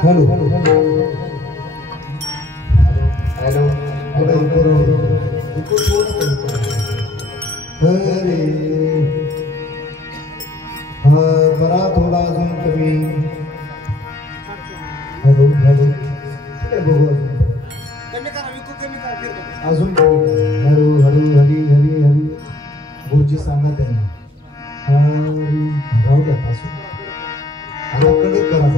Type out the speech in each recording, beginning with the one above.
Hello hello hello अरे बरा थोडा अजून कमी हेलो हेलो ते बघू कमी करा विकू कमी करा फिर अजून हेलो हरी हरी हरी हरी गुरुजी सांगत आहे हरी राहू द्या पासून आता कडक करा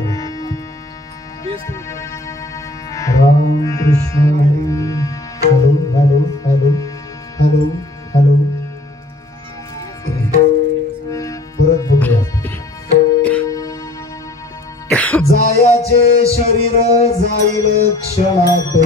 Ram Krishna Hari hello hello hello hello hello परत बोलूया जायाचे शरीर जाईल क्षणात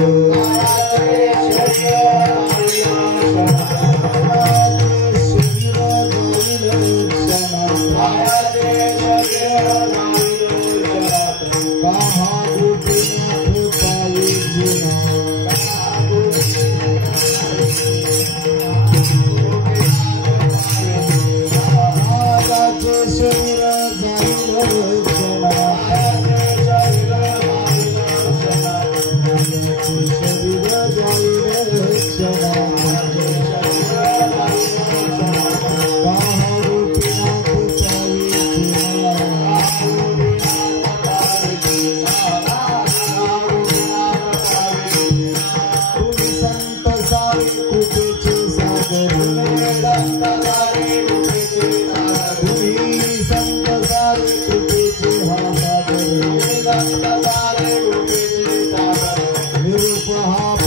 निरूप हा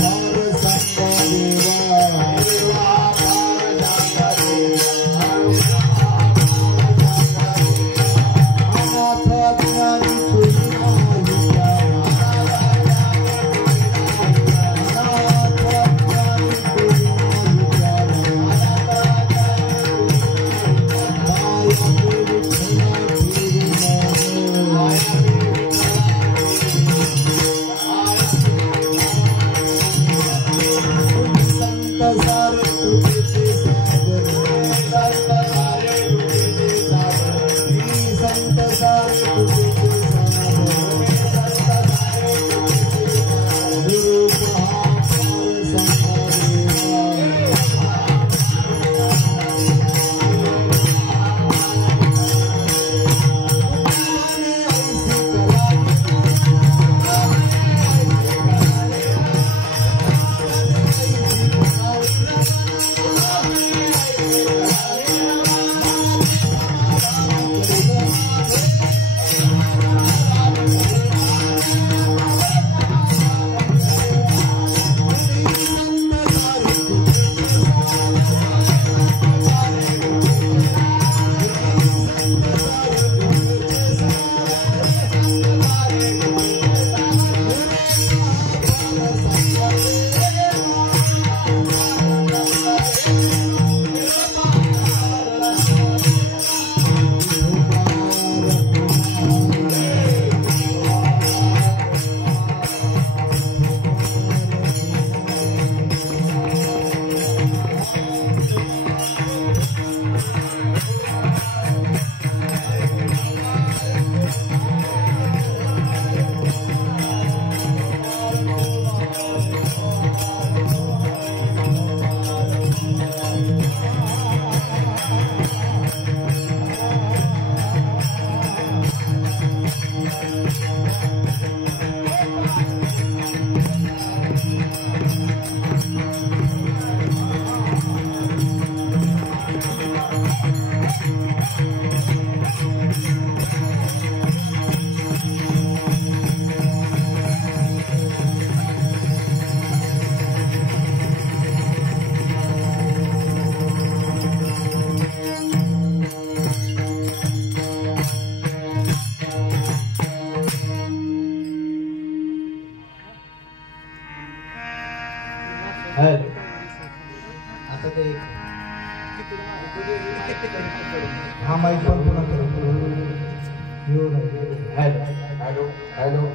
आता ते हा माईक पण पुन्हा हॅलो हॅलो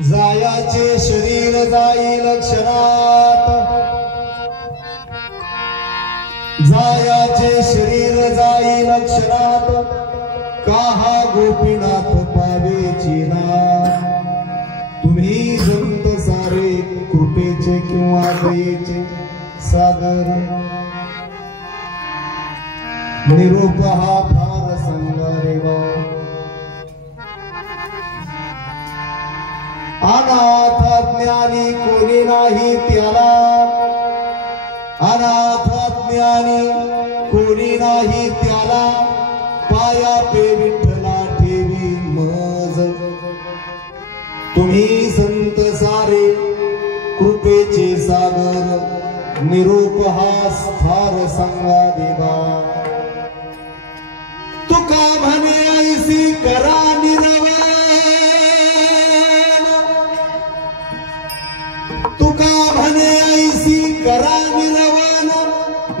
जायाचे शरीर जाईल क्षणात, जायाचे शरीर जाईल क्षणात, काहा गोपीनाथ पावेची ना. तुम्ही संत सारे कृपेचे किंवा दयेचे सागर, निरोप हा फार संगारेवा. अनाथ ज्ञानी कोणी नाही त्याला, अनाथ ज्ञानी कोणी नाही त्याला, पाया पे विठ्ठला ठेवी मज. तुम्ही संत सारे कृपेचे सागर, निरोप हा स्थार सांगा देवा. तुका म्हणे ऐसी करा निरवण, तुका म्हणे ऐसी करा निरवण,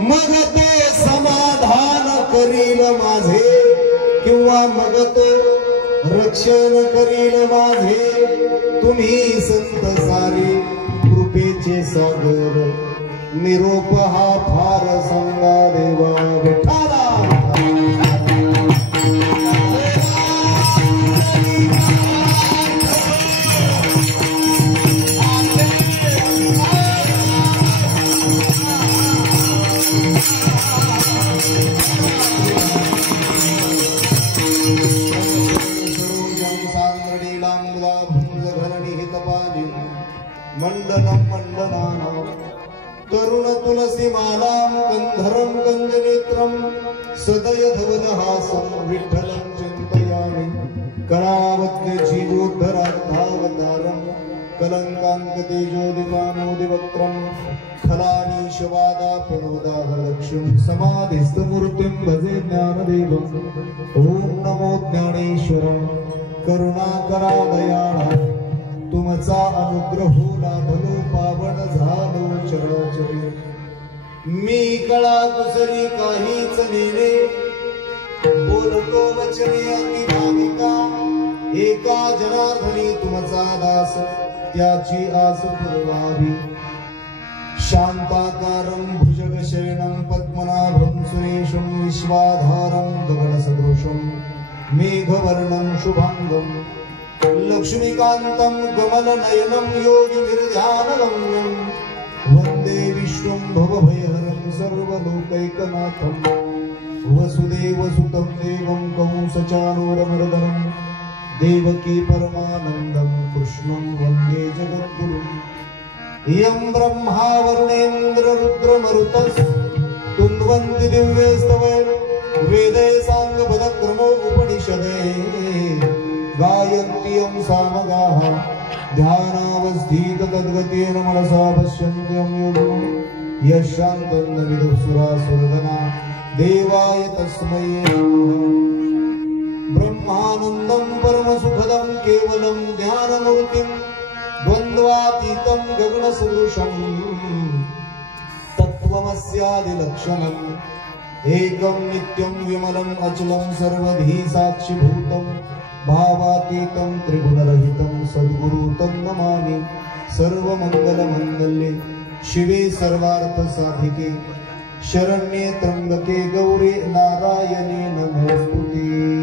मग तो समाधान करील माझे, किंवा मग तो रक्षण करील माझे. तुम्ही संत सारे कृपेचे सागर, निरोप हा फार सांगा देवा. विठ्ठला मंडलम मंडलानां तरुण तुलसी मालां गंधरं गंजनेत्रं सदय धवलहासं विठ्ठलं चिन्तयामि. करावत्य जीवोद्धरावतारं कलंकांक तेजोदिवानोदिवक्त्रं खलानीशवादापनोदाहरलक्ष्यं समाधिस्थमूर्तिं भजे ज्ञानदेवं. ओम नमो ज्ञानेश्वरं करुणाकरा दयाळा. तुमचा अनुग्रह लाभलो पावन झालो चरणाचरी. मी कळा कुसरी काहीच नेणे, बोलतो वचने अति भाविका. एका जनार्दनी तुमचा दास, त्याची आस पुरवावी. शांताकारं भुजगशयनं पद्मनाभं सुरेशं विश्वाधारं गगनसदृशं मेघवर्णं शुभांगं. लक्ष्मीकान्तं कमलनयनं योगिभिर्ध्यानगम्यं. वन्दे विष्णुं भवभयहरं सर्वलोकैकनाथं. वसुदेवसुतं देवं कंसचाणूरमर्दनं. देवकी परमानन्दं कृष्णं वन्दे जगद्गुरुं. यं ब्रह्मा वरुणेन्द्र रुद्रमरुतस् तुन्वन्ति दिव्यैस्तवै. वेदे साङ्गपदक्रमो उपनिषदे गायन्त्यं सामगाः. ध्यानावस्थित तद्गतेन मनसा पश्यन्त्यं योगिनो. यशान्तं न विदुःसुरासुरगणा. देवाय तस्मै नमः. ब्रह्मानन्दं परमसुखदं केवलं ज्ञानमूर्तिं. द्वन्द्वातीतं गगनसदृशं तत्त्वमस्यादिलक्षणम्. एकं नित्यं विमलं अचलं सर्वधी साक्षिभूतं. भावातीतं त्रिगुणरहितं सद्गुरु तं नमामि. सर्वमङ्गलमङ्गल्ये शिवे सर्वार्थसाधिके शरण्ये त्र्यम्बके गौरी नारायणे नमोस्तुते.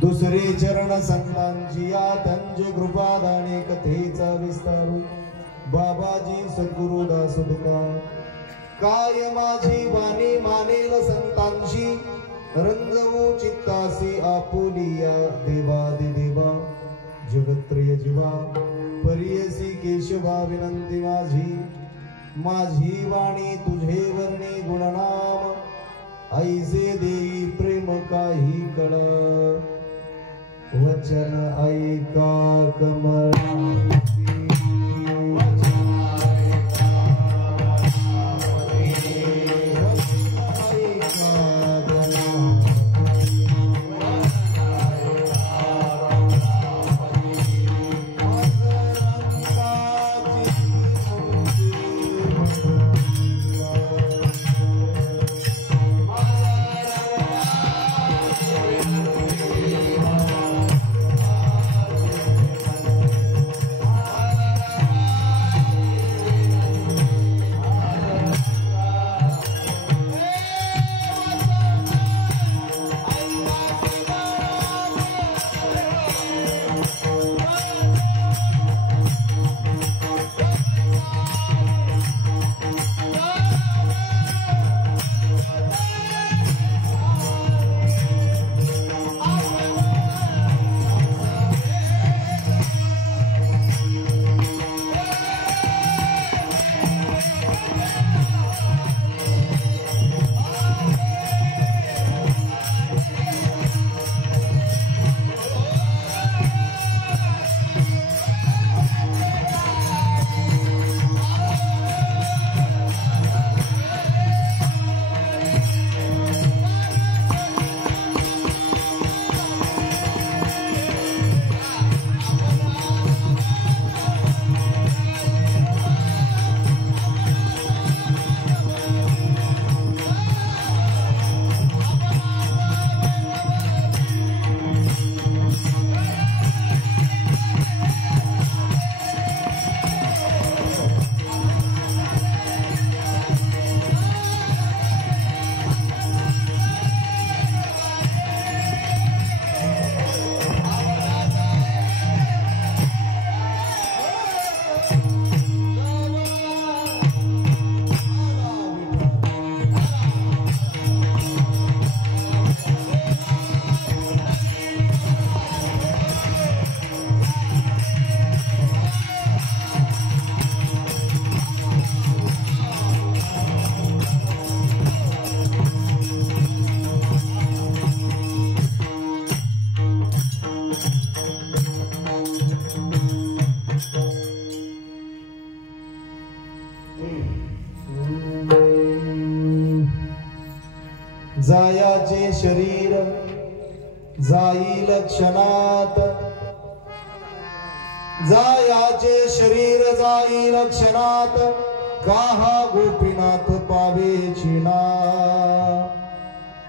दुसरे चरण संतांची या त्यांचे कृपादाने कथेचा विस्तार बाबाजी सद्गुरु दास तुका काय माझी वाणी मानेल संतांशी रंगवू चित्तासी आपुलिया देवादि देवा जगत्रिय जीवा परियसी केशवा विनंती माझी वाणी तुझे वर्णी गुणनाम ऐसे देई प्रेम काही कळ वचन ऐका कमळ जायाचे शरीर जाईल क्षणात जायाचे शरीर जाईल क्षणात काहा गोपीनाथ पावेची ना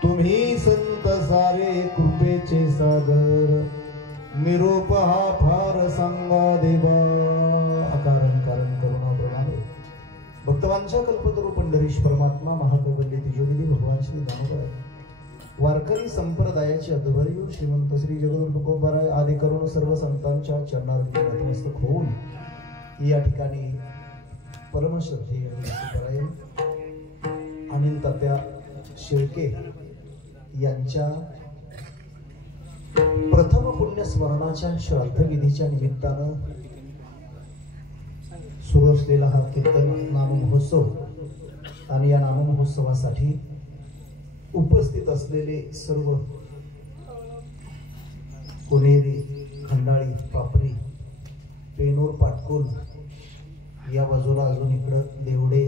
तुम्ही संत सारे कृपेचे सागर निरोप हा फार सांगा देवा अकारण कारण करुणा प्रणाम भक्तवांच्या कल्पतरू पंढरीश परमात्मा महाकैवल्य तिजोरी भगवान श्री दामोदर वारकरी संप्रदायाचे अध्वर्यू श्रीमंत श्री जगद्गुरु तुकोबाराय आदी करून सर्व संतांच्या चरणारविंदी नतमस्तक होऊन या ठिकाणी परमश्रद्धेय तुकोबाराय अनिल तात्या शेळके यांच्या प्रथम पुण्य स्मरणाच्या श्राद्ध विधीच्या निमित्तानं सुरू असलेला हा कीर्तन नाम महोत्सव आणि या नाम महोत्सवासाठी उपस्थित असलेले सर्व कोनेरी खंडाळी पापरी पेनूर पाटकोल या बाजूला अजून इकडं देवडे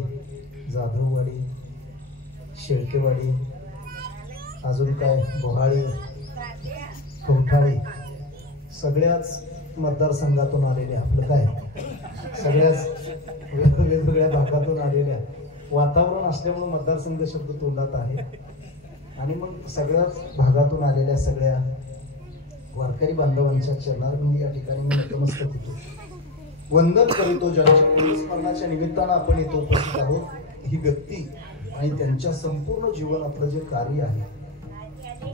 जाधववाडी शेळकेवाडी, अजून काय बोहाळी, कवठाळी, सगळ्याच मतदारसंघातून आलेल्या, आपलं काय सगळ्याच वेगवेगळ्या भागातून आलेल्या, वातावरण असल्यामुळे मतदारसंघ शब्द तोंडात आहे. आणि मग सगळ्याच भागातून आलेल्या सगळ्या वारकरी बांधवांच्या चरणारविंदी या ठिकाणी मी नतमस्तक होतो, वंदन करीतो. ज्यांच्या पुनस्मरणाच्या निमित्तानं आपण इथं उपस्थित आहोत, ही व्यक्ती आणि त्यांच्या संपूर्ण जीवन आपलं जे कार्य आहे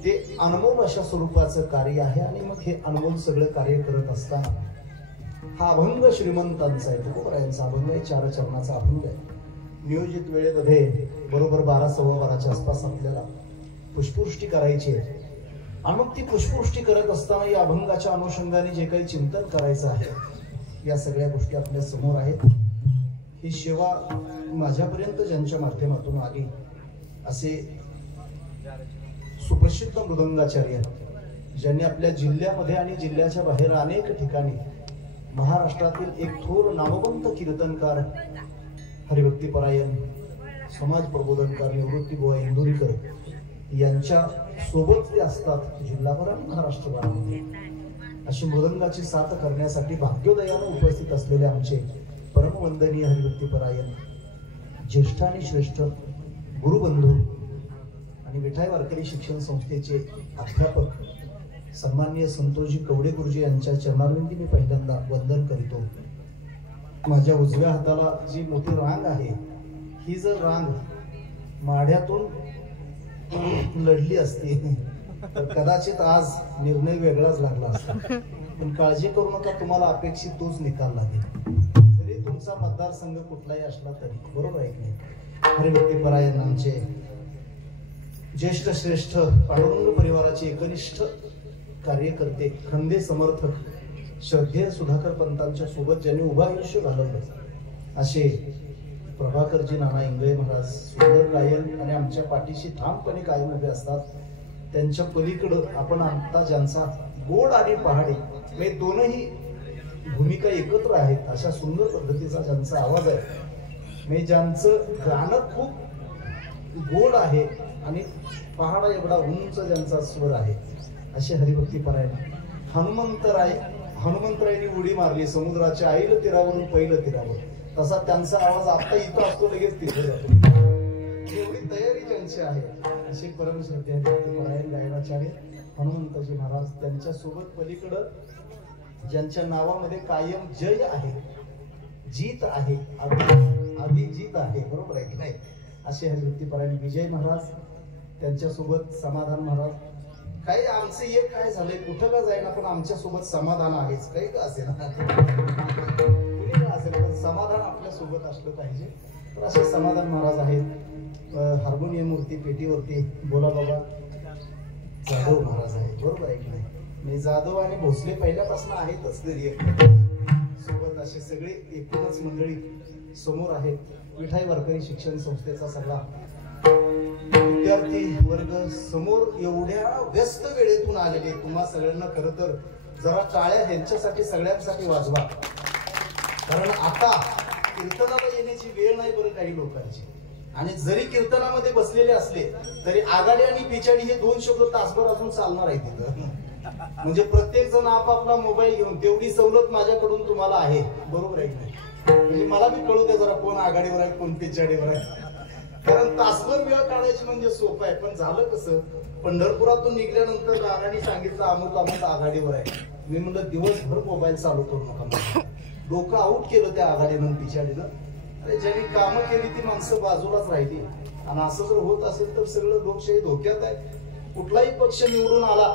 ते अनमोल अशा स्वरूपाचं कार्य आहे. आणि मग हे अनमोल सगळं कार्य करत असताना हा अभंग श्रीमंतांचा आहे, तुकोबरायांचा अभंग आहे, 4 चरणाचा अभंग आहे. नियोजित वेळेमध्ये बरोबर 12-12:15च्या आसपास आपल्याला पुष्पवृष्टी करायची आहे. आणि मग ती पुष्पवृष्टी करत असताना या अभंगाच्या अनुषंगाने जे काही चिंतन करायचं आहे, या सगळ्या गोष्टी आपल्या समोर आहेत. ही सेवा माझ्यापर्यंत ज्यांच्या माध्यमातून आली असे सुप्रसिद्ध मृदंगाचार्य, ज्यांनी आपल्या जिल्ह्यामध्ये आणि जिल्ह्याच्या बाहेर अनेक ठिकाणी महाराष्ट्रातील एक थोर नामवंत कीर्तनकार, हरिभक्तीपरायण, समाज प्रबोधनकार निवृत्ती बुवा इंदुरीकर यांच्या सोबत ते असतात जिल्हाभर आणि महाराष्ट्रभरामध्ये. अशी मृदंगाची साथ करण्यासाठी भाग्योदयानं उपस्थित असलेले आमचे परमवंदनीय हरिभक्तीपरायण ज्येष्ठ आणि श्रेष्ठ गुरुबंधू आणि विठाई वारकरी शिक्षण संस्थेचे अध्यापक सन्माननीय संतोषजी कवडे गुरुजी यांच्या चरणारविंदी मी पहिल्यांदा वंदन करीतो. माझ्या उजव्या हाताला जी मोठी रांग आहे, ही जर रांग माढ्यातून लढली असती तर कदाचित आज निर्णय वेगळाच लागला असता. पण काळजी करू नका, तुम्हाला अपेक्षित तोच निकाल लागेल, जरी तुमचा मतदारसंघ कुठलाही असला तरी. बरोबर आहे की नाही? हरिभक्तीपरायण आमचे ज्येष्ठ श्रेष्ठ पांडुरंग परिवाराचे एकनिष्ठ कार्यकर्ते, खंदे समर्थक, श्रद्धेय सुधाकर पंतांच्या सोबत ज्यांनी उभं आयुष्य घालवलं असे प्रभाकरजी नाना इंगळे महाराज, सुंदर गायन आणि आमच्या पाठीशी ठामपणे कायम उभे असतात. त्यांच्या पलीकडं आपण आता ज्यांचा गोड आणि पहाडी म्हणजे दोनही भूमिका एकत्र आहेत अशा सुंदर पद्धतीचा ज्यांचा आवाज आहे, म्हणजे ज्यांचं गाणं खूप गोड आहे आणि पहाडा एवढा उंच ज्यांचा स्वर आहे, असे हरिभक्तीपरायण हनुमंतरायांनी उडी मारली समुद्राच्या आईलं तीरावरून पहिलं तीरावर, तसा त्यांचा आवाज आता इथं असतो लगेच तिथे जातो, एवढी तयारी ज्यांची आहे. असे परम श्रद्धेय हरिभक्तीपरायण गायनाचार्य हनुमंतजी महाराज, त्यांच्या सोबत पलीकडं ज्यांच्या नावामध्ये कायम जय आहे, जीत आहे, अभिजीत आहे. बरोबर आहे की नाही? असे हरिभक्तीपरायण विजय महाराज, त्यांच्या सोबत समाधान महाराज. काही आमचं एक काय झालंय, कुठं का जाईना पण आमच्या सोबत समाधान आहेच, काही का असेल कुणी का असेल पण समाधान आपल्या सोबत असलं पाहिजे. तर असे समाधान महाराज आहेत. हार्मोनियम वरती पेटीवरती बोला बाबा जाधव महाराज आहेत. बरोबर आहे की नाही? मी जाधव आणि भोसले पहिल्यापासून आहेतच तरी सोबत. असे सगळे एकूणच मंडळी समोर आहेत. विठाई वारकरी शिक्षण संस्थेचा सगळा विद्यार्थी वर्ग समोर एवढ्या व्यस्त वेळेतून आलेले तुम्हा सगळ्यांना खरं तर जरा टाळ्या ह्यांच्यासाठी सगळ्यांसाठी वाजवा, कारण आता कीर्तनाला येण्याची वेळ नाही बरं काही लोकांची. आणि जरी कीर्तनामध्ये बसलेले असले तरी आघाडी आणि पिछाडी हे 2 शब्द तासभर अजून चालणार आहेत तिथं. म्हणजे प्रत्येक जण आपापला मोबाईल घेऊन, तेवढी सवलत माझ्याकडून तुम्हाला आहे. बरोबर आहे की नाही? म्हणजे मला बी कळू द्या जरा कोण आघाडीवर आहे कोण पिछाडीवर आहे, कारण तासभर वेळ काढायची म्हणजे सोपं आहे. पण झालं कसं, पंढरपुरातून निघल्यानंतर नानांनी सांगितलं अमुक अमुक आघाडीवर आहे. मी म्हणलं दिवसभर मोबाईल चालू करू नका, डोकं आऊट केलं त्या आघाडीनं पिछाडीनं. अरे ज्यांनी कामं केली ती माणसं बाजूलाच राहिली. आणि असं जर होत असेल तर सगळं लोकशाही धोक्यात आहे. कुठलाही पक्ष निवडून आला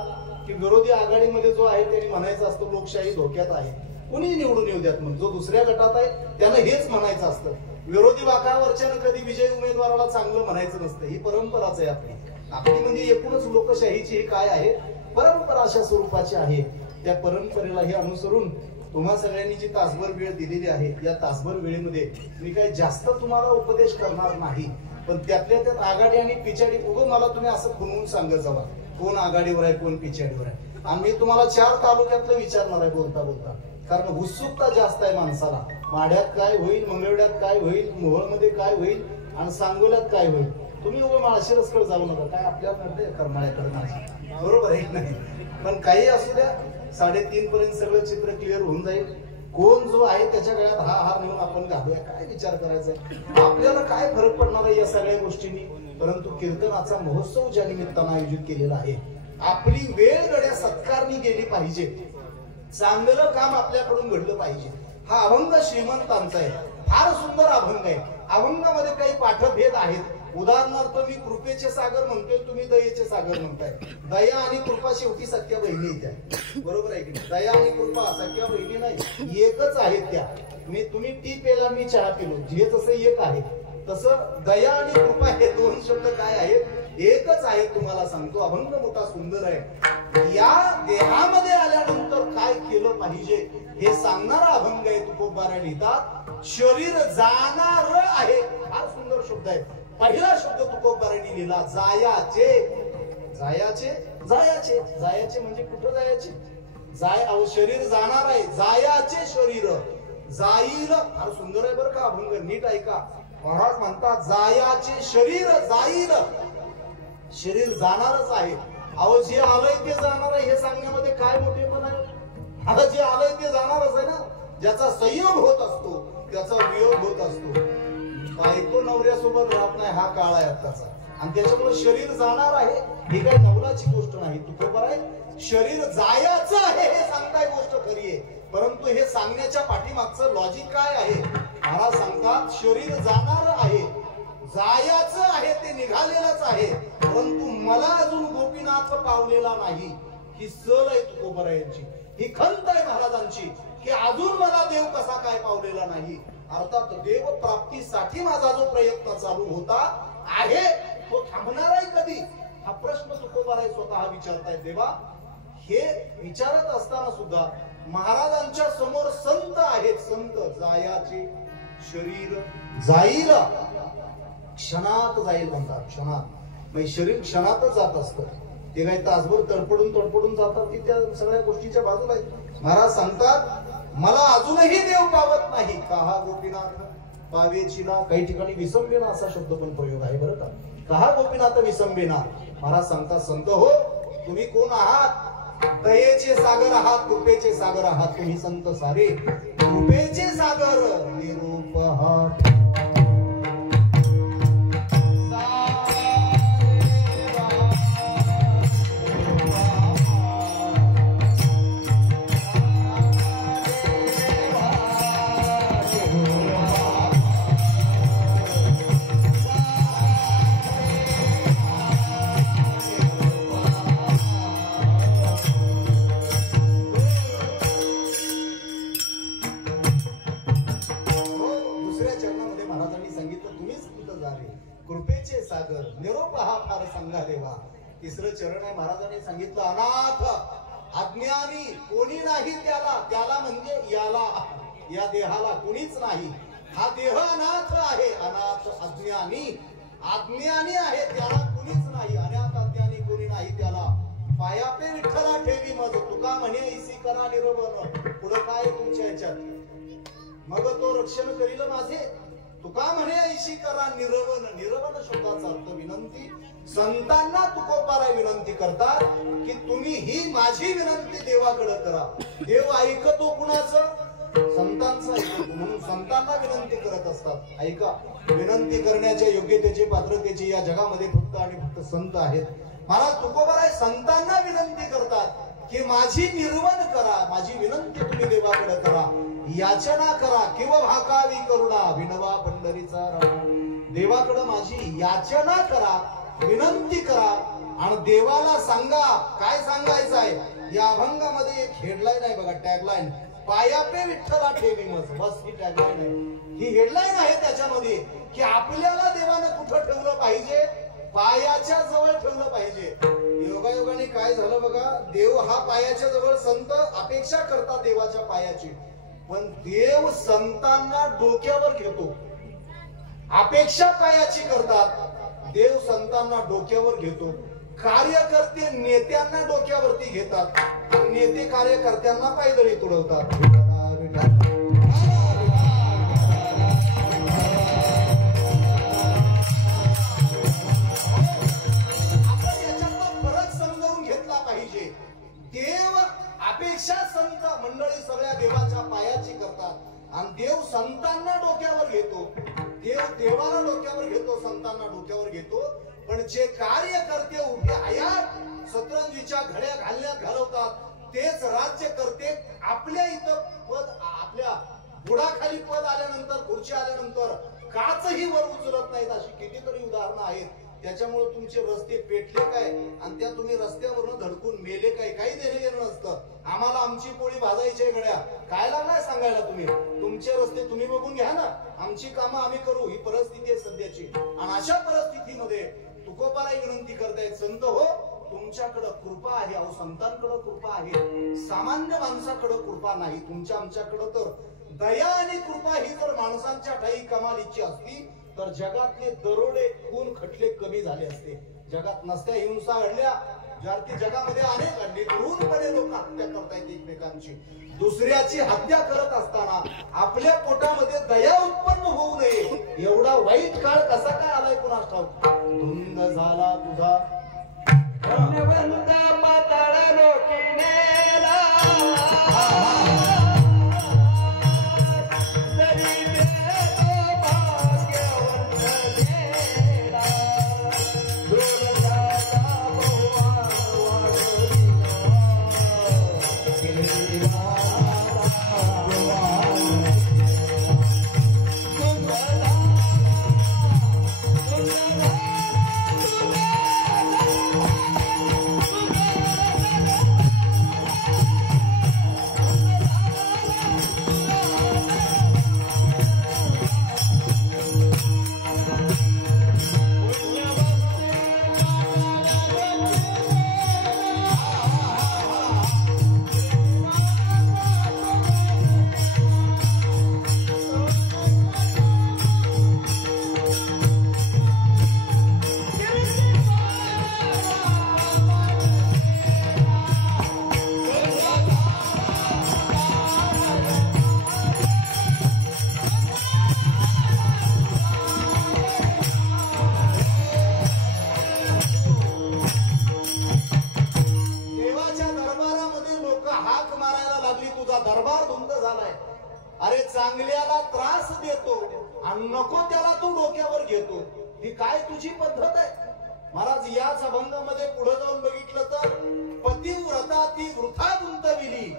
की विरोधी आघाडीमध्ये जो आहे त्यांनी म्हणायचं असतं लोकशाही धोक्यात आहे. कुणी निवडून येऊ द्यात, मग जो दुसऱ्या गटात आहे त्यानं हेच म्हणायचं असतं. विरोधी वाकावरच्यानं कधी विजयी उमेदवाराला चांगलं म्हणायचं नसतं. ही परंपराच आहे आपली म्हणजे एकूणच लोकशाहीची ही काय आहे परंपरा, अशा स्वरूपाची आहे. त्या परंपरेला हे अनुसरून तुम्हा सगळ्यांनी जी तासभर वेळ दिलेली आहे, या तासभर वेळेमध्ये मी काही जास्त तुम्हाला उपदेश करणार नाही. पण त्यातल्या त्यात आघाडी आणि पिछाडी उभं मला तुम्ही असं खुणवून सांगत जावा कोण आघाडीवर आहे कोण पिछाडीवर आहे. आम्ही तुम्हाला 4 तालुक्यातलं विचारणार आहे बोलता बोलता, कारण उत्सुकता जास्त आहे माणसाला. माढ्यात काय होईल, मंगळवेढ्यात काय होईल, मोहोळमध्ये काय होईल आणि सांगोल्यात काय होईल. तुम्ही उभं माळशिरसकडे जाऊ नका, काय आपल्याला कळतंय करमाळ्याकडे माझी, बरोबर आहे की नाही? पण काही असू द्या, 3:30 पर्यंत सगळं चित्र क्लिअर होऊन जाईल. कोण जो आहे त्याच्या गळ्यात हा हार नेऊन आपण घालूया, काय विचार करायचा? आपल्याला काय फरक पडणार आहे या सगळ्या गोष्टींनी? परंतु कीर्तनाचा महोत्सव ज्या निमित्तानं आयोजित केलेला आहे, आपली वेळ गड्या सत्कारणी गेली पाहिजे, चांगलं काम आपल्याकडून घडलं पाहिजे. हा अभंग श्रीमंतांचा आहे, फार सुंदर अभंग आहे. अभंगामध्ये काही पाठभेद आहेत. उदाहरणार्थ मी कृपेचे सागर म्हणतोय, तुम्ही दयेचे सागर म्हणताय. दया आणि कृपा शेवटी सख्या बहिणी आहेत, बरोबर आहे की नाही? दया आणि कृपा सख्या बहिणी नाही, एकच आहेत त्या. तुम्ही टी पेला, मी चहा पिलो, जे तसं एक आहे, तसं दया आणि कृपा हे दोन शब्द काय आहेत? एकच आहे. तुम्हाला सांगतो, अभंग मोठा सुंदर आहे. या देहामध्ये आल्यानंतर काय केलं पाहिजे हे सांगणारा अभंग आहे. तुकोबारा लिहितात, शरीर जाणार आहे, फार सुंदर शब्द आहे. पहिला शब्द तुकोबारांनी लिहिला, जायाचे. जायाचे जायाचे जायाचे म्हणजे कुठं जायचे? शरीर जाणार आहे, जायाचे शरीर जाईल. फार सुंदर आहे बरं का अभंग, नीट ऐका. महाराज म्हणतात, जायाचे शरीर जाईल, शरीर जाणारच आहे. अहो, जे आलंय ते जाणार आहे हे सांगण्यामध्ये काय मोठेपण आहे? आता जे आलंय ते जाणारच आहे ना. ज्याचा संयोग होत असतो त्याचा वियोग होत असतो. बायको नवऱ्यासोबत राहत नाही, हा काळ आहे आताचा, आणि त्याच्यामुळे शरीर जाणार आहे ही काही नवलाची गोष्ट नाही. तुकोबार आहे, शरीर जायचं आहे हे सांगताय, गोष्ट खरी आहे. परंतु हे सांगण्याच्या पाठीमागचं लॉजिक काय आहे? महाराज सांगतात, शरीर जाणार आहे, जायचं आहे, ते निघालेलंच आहे, परंतु मला अजून गोपीनाथ पावलेला नाही. ही सल आहे तुकोबारायांची, ही खंत आहे महाराजांची, की अजून मला देव कसा काय पावलेला नाही. अर्थात देव प्राप्तीसाठी माझा जो प्रयत्न चालू होता आहे तो थांबणार आहे कधी, हा प्रश्न तुकोबाराय स्वतः विचारतायत. देवा, हे विचारत असताना सुद्धा महाराजांच्या समोर संत आहेत. संत जायाचे शरीर जाईल, क्षणात जाईल म्हणतात, क्षणात. म्हणजे शरीर क्षणातच जात असतं. ते काही तासभर तडपडून जातात की त्या सगळ्या गोष्टीच्या बाजूला आहेत. महाराज सांगतात, मला अजूनही देव पावत नाही. काहा गोपीनाथ पावेचिना, काही ठिकाणी विसंबेना असा शब्द पण प्रयोग आहे बरं का. काहा गोपीनाथ विसंबेना. महाराज सांगतात, संत हो, तुम्ही कोण आहात? दयेचे सागर आहात, कृपेचे सागर आहात तुम्ही संत सारे. कृपेचे सागर निरूप आहात. कृपेचे सागर निरोप हा फार सांगा देवा. तिसरं चरण आहे, महाराजांनी सांगितलं, अनाथ अज्ञानी कोणी नाही त्याला. त्याला म्हणजे याला, या देहाला कोणीच नाही. हा देह अनाथ आहे. अनाथ अज्ञानी, अज्ञानी आहे त्याला कोणीच नाही. अनाथ अज्ञानी कोणी नाही त्याला. पायापे विठ्ठला ठेवी मज, तुका म्हणे ऐसी करा निरवन. पुढं काय तुमच्या ह्याच्यात? मग तो रक्षण करील माझे. तुका म्हणे ऐशी करा निरवन. निरवन शब्दाचा अर्थ विनंती. संतांना तुकोबाराय विनंती करतात की तुम्ही ही माझी विनंती देवाकडे करा. देव ऐकतो कुणाचं? संतांचं ऐकतो. म्हणून संतांना विनंती करत असतात. ऐका, विनंती करण्याच्या योग्यतेची, पात्रतेची या जगामध्ये फक्त आणि फक्त संत आहेत. महाराज तुकोबाराय संतांना विनंती करतात की माझी निर्वण करा, माझी विनंती तुम्ही देवाकडे करा. याचना करा किंवा भाकावी करुणा, विनवा पंढरीचा राम. देवाकडे माझी याचना करा, विनंती करा, आणि देवाला सांगा. काय सांगायचं आहे? या अभंगामध्ये एक हेडलाईन आहे बघा, टॅगलाईन. पायापे विठ्ठला ठेवी मज, बस ही टॅगलाईन आहे. ही हेडलाईन आहे त्याच्यामध्ये की आपल्याला देवानं कुठं ठेवलं पाहिजे? पायाच्या जवळ ठेवलं पाहिजे. योगायोगाने काय झालं बघा, देव हा पायाच्या जवळ, संत अपेक्षा करतात देवाच्या पायाची, पण देव संतांना डोक्यावर घेतो. अपेक्षा पायाची करतात, देव संतांना डोक्यावर घेतो. कार्यकर्ते नेत्यांना डोक्यावरती घेतात, नेते कार्यकर्त्यांना पायदळी तुडवतात. पायाची करतात आणि देव संतांना डोक्यावर घेतो, देव देवाला डोक्यावर घेतो, संतांना डोक्यावर घेतो. पण जे कार्यकर्ते उभे आयात सतरंजीच्या घड्या घालवतात तेच राज्य करते आपल्या इथं पद, आपल्या बुडाखाली पद आल्यानंतर, खुर्ची आल्यानंतर काचही वर उचलत नाहीत. अशी कितीतरी उदाहरणं आहेत. त्याच्यामुळे तुमचे रस्ते पेटले काय आणि त्या तुम्ही रस्त्यावरून धडकून मेले काय, काही देणं घेणं नसतं. आम्हाला आमची पोळी भाजायची घड्या काय लागलाय सांगायला तुम्ही. तुमचे रस्ते तुम्ही बघून घ्या ना, आमची कामं आम्ही करू. ही परिस्थिती आहे सध्याची. आणि अशा परिस्थितीमध्ये तुकोबाराय विनंती करतायत, संत हो तुमच्याकडे कृपा आहे. अहो संतांकडे कृपा आहे, सामान्य माणसाकडे कृपा नाही. तुमच्या आमच्याकडे तर दया आणि कृपा ही जर माणसांच्या ठाई कमालीची असती तर जगातले दरोडे, खून, खटले कमी झाले असते. जगात नसत्या हिंसा घडल्या, जगामध्ये अनेक घडले. क्रूरपणे लोक हत्या करतायत एकमेकांची. दुसऱ्याची हत्या करत असताना आपल्या पोटामध्ये दया उत्पन्न होऊ नये एवढा वाईट काळ कसा काय आलाय कुणास ठाऊक. धुंद झाला तुझा दरबार धुंद झालाय. अरे चांगल्याला त्रास देतो आणि नको त्याला तू डोक्यावर घेतो. ही काय तुझी पद्धत आहे महाराज. याच अभंगामध्ये पुढे जाऊन बघितलं तर पतिव्रता ती वृथा गुंतविली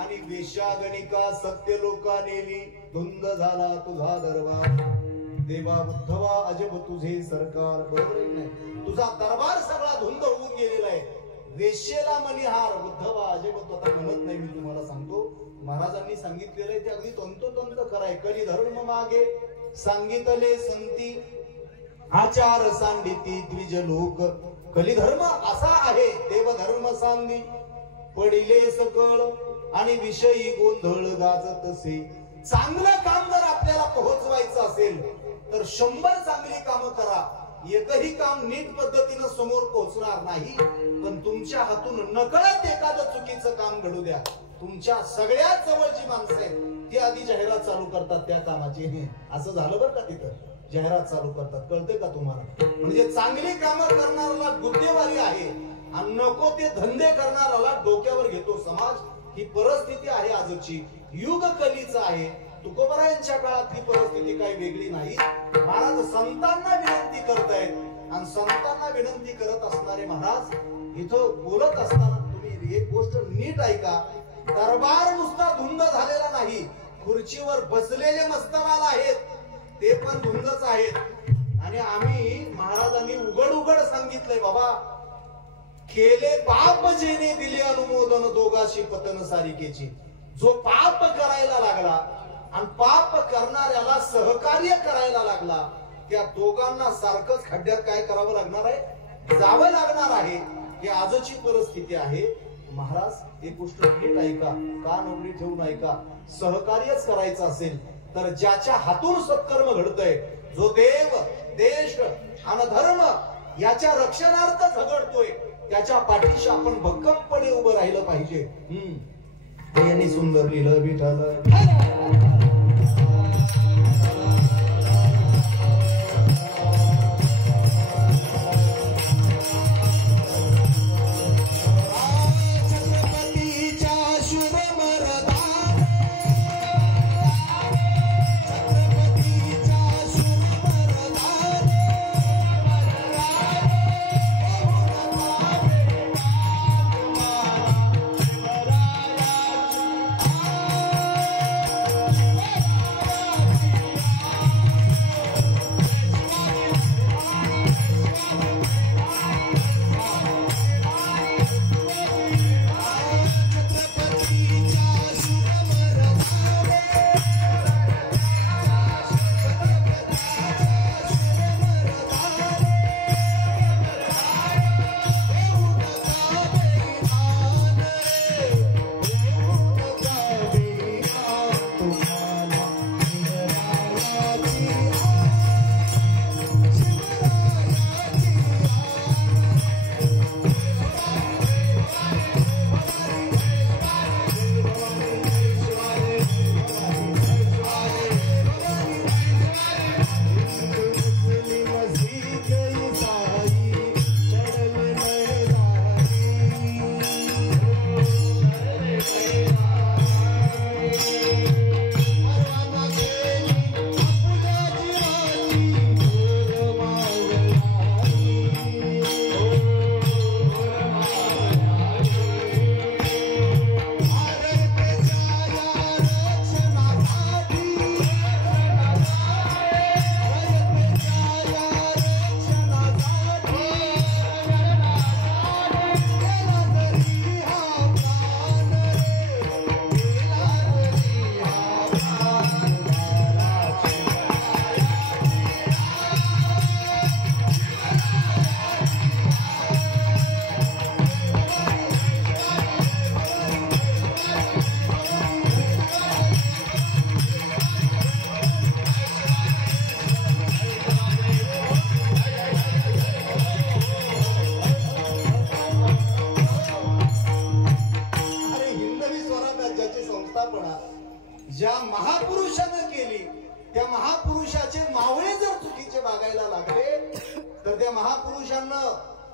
आणि वेश्यागणिका सत्य लोका नेली. धुंद झाला तुझा दरबार देवा उद्धवा अजब तुझे सरकार. बरोबर नाही, तुझा दरबार सगळा धुंद होऊन गेलेला आहे. वेश्येला मनिहार उद्धवा अजब. आता म्हणत नाही मी तुम्हाला सांगतो, महाराजांनी सांगितलेलं आहे ते अगदी तंतोतंत कराय. कली धर्म मागे सांगितले संती आचार सांडिती द्विज लोक. कली धर्म असा आहे देवधर्म सांदी पडिले सकळ आणि विषयी गोंधळ गाजत असे. चांगलं काम जर आपल्याला पोहोचवायचं असेल तर 100 चांगली कामं करा. एकही काम नीट पद्धतीनं समोर पोहोचणार नाही. पण तुमच्या हातून नकळत एखादं चुकीचं काम घडू द्या. तुमच्या सगळ्यात जवळची माणसं आहेत ती आधी जाहिरात चालू करतात त्या कामाची. असं झालं बरं का, तिथं जाहिरात चालू करतात. कळतंय का तुम्हाला? म्हणजे चांगली कामं करणाऱ्याला गुन्हेगारी आहे आणि नको ते धंदे करणाऱ्याला डोक्यावर घेतो समाज. ही परिस्थिती आहे आजची, युग कलीचं आहे. तुकोबारायांच्या काळातली परिस्थिती काही वेगळी नाही. महाराज संतांना विनंती करतायत आणि संतांना विनंती करत असणारे महाराज इथं बोलत असताना तुम्ही एक गोष्ट नीट ऐका. दरबार नुसता धुंद झालेला नाही, खुर्चीवर बसलेले मस्तवाल आहेत ते पण धुंदच आहेत. आणि आम्ही महाराजांनी उघड सांगितलंय बाबा, केले पाप जेने दिले अनुमोदन दोघाशी पतन सारिकेची. जो पाप करायला लागला आणि पाप करणाऱ्याला सहकार्य करायला लागला त्या दोघांना सारखंच खड्ड्यात काय करावं लागणार आहे, जावं लागणार आहे. ही आजची परिस्थिती आहे. महाराज एक गोष्ट नीट ऐका, कान उघडी ठेवून ऐका. सहकार्यच करायचं असेल तर ज्याच्या हातून सत्कर्म घडतंय, जो देव देश आणि धर्म याच्या रक्षणार्थ झगडतोय, त्याच्या पाठीशी आपण भक्कमपणे उभं राहिलं पाहिजे. यांनी सुंदर लिहिलं विठ्ठल. छत्रपतीच्या शुभ मर्दाने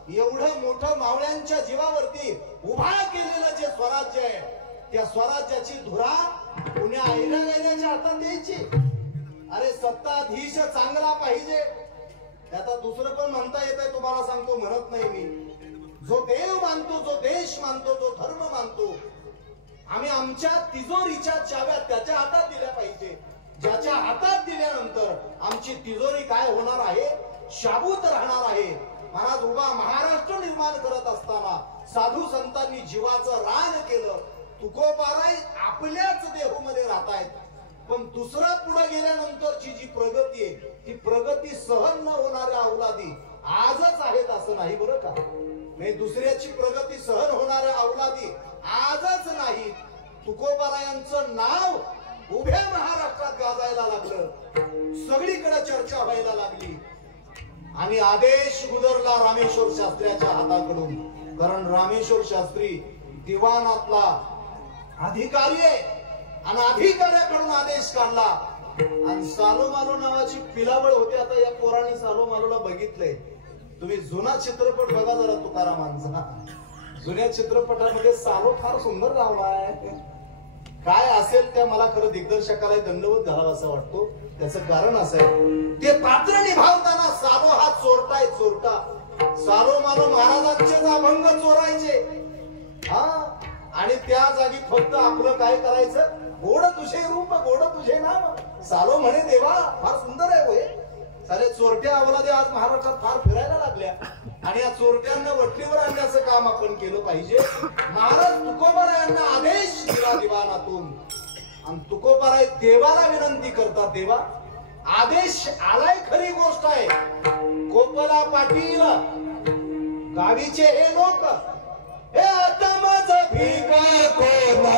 एवढं मोठं मावळ्यांच्या जीवावरती उभा केलेलं जे स्वराज्य आहे, त्या स्वराज्याची धुरा पुण्या आयऱ्या गायऱ्याच्या हातात द्यायची. अरे सत्ताधीश चांगला पाहिजे. आता दुसरं पण म्हणता येत आहे, तुम्हाला सांगतो, म्हणत नाही मी. जो देव मानतो, जो देश मानतो, जो धर्म मानतो, आम्ही आमच्या तिजोरीच्या चाव्या त्याच्या हातात दिल्या पाहिजे. ज्याच्या हातात दिल्यानंतर आमची तिजोरी काय होणार आहे, शाबूत राहणार आहे. महाराज उभा महाराष्ट्र निर्माण करत असताना साधू संतांनी जीवाचं रान केलं. तुकोबाराय आपल्याच देहूमध्ये राहतायत, पण दुसरा पुढे गेल्यानंतरची जी प्रगती आहे, ती प्रगती सहन न होणाऱ्या अवलादी आजच आहेत असं नाही बरं का. नाही, दुसऱ्याची प्रगती सहन होणाऱ्या अवलादी आजच नाही. तुकोबारायांचं नाव उभ्या महाराष्ट्रात गाजायला लागलं, सगळीकडे चर्चा व्हायला लागली आणि आदेश गुजरला रामेश्वर शास्त्र्याच्या हाताकडून. कारण रामेश्वर शास्त्री दिवाणातला अधिकारी आहे आणि अधिकाऱ्याकडून आदेश काढला. आणि सालोमालो नावाची पिलावळ होती. आता या पोरांनी सालोमालोला बघितलंय. तुम्ही जुना चित्रपट बघा जरा तुकारामांचा. जुन्या चित्रपटामध्ये सालो फार सुंदर लावलाय. काय असेल त्या मला खरं दिग्दर्शकाला दंडवत घालावा असं वाटतो. त्याचं कारण असं आहे, ते पात्र निभावताना सालो हा चोरटाय चोरटा. सालो मालो महाराजांचे अभंग चोरायचे हा, आणि त्या जागी फक्त आपलं काय करायचं, गोड तुझे रूप गोड तुझे नाम. सालो म्हणे देवा फार सुंदर आहे होय. सारे चोरट्या अवलादे आज महाराष्ट्रात फार फिरायला लागल्या आणि या चोरट्यांना वटलीवर आणण्याचं काम आपण केलं पाहिजे. महाराज तुकोबारायांना आदेश दिला दिवाणातून आणि तुकोबाराय देवाला विनंती करतात, देवा आदेश आलाय खरी गोष्ट आहे. कोपला पाटील गावीचे हे लोक, हे आता माझं भिका कोला.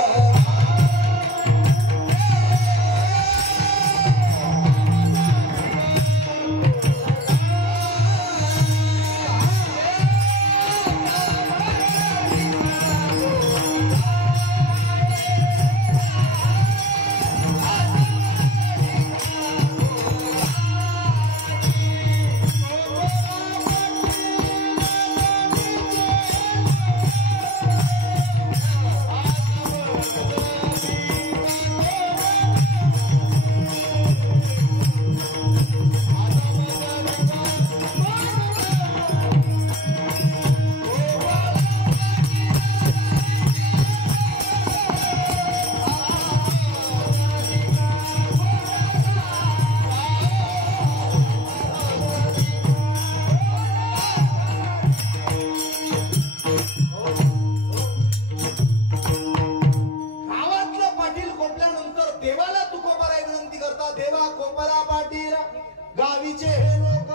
गावीचे हे लोक,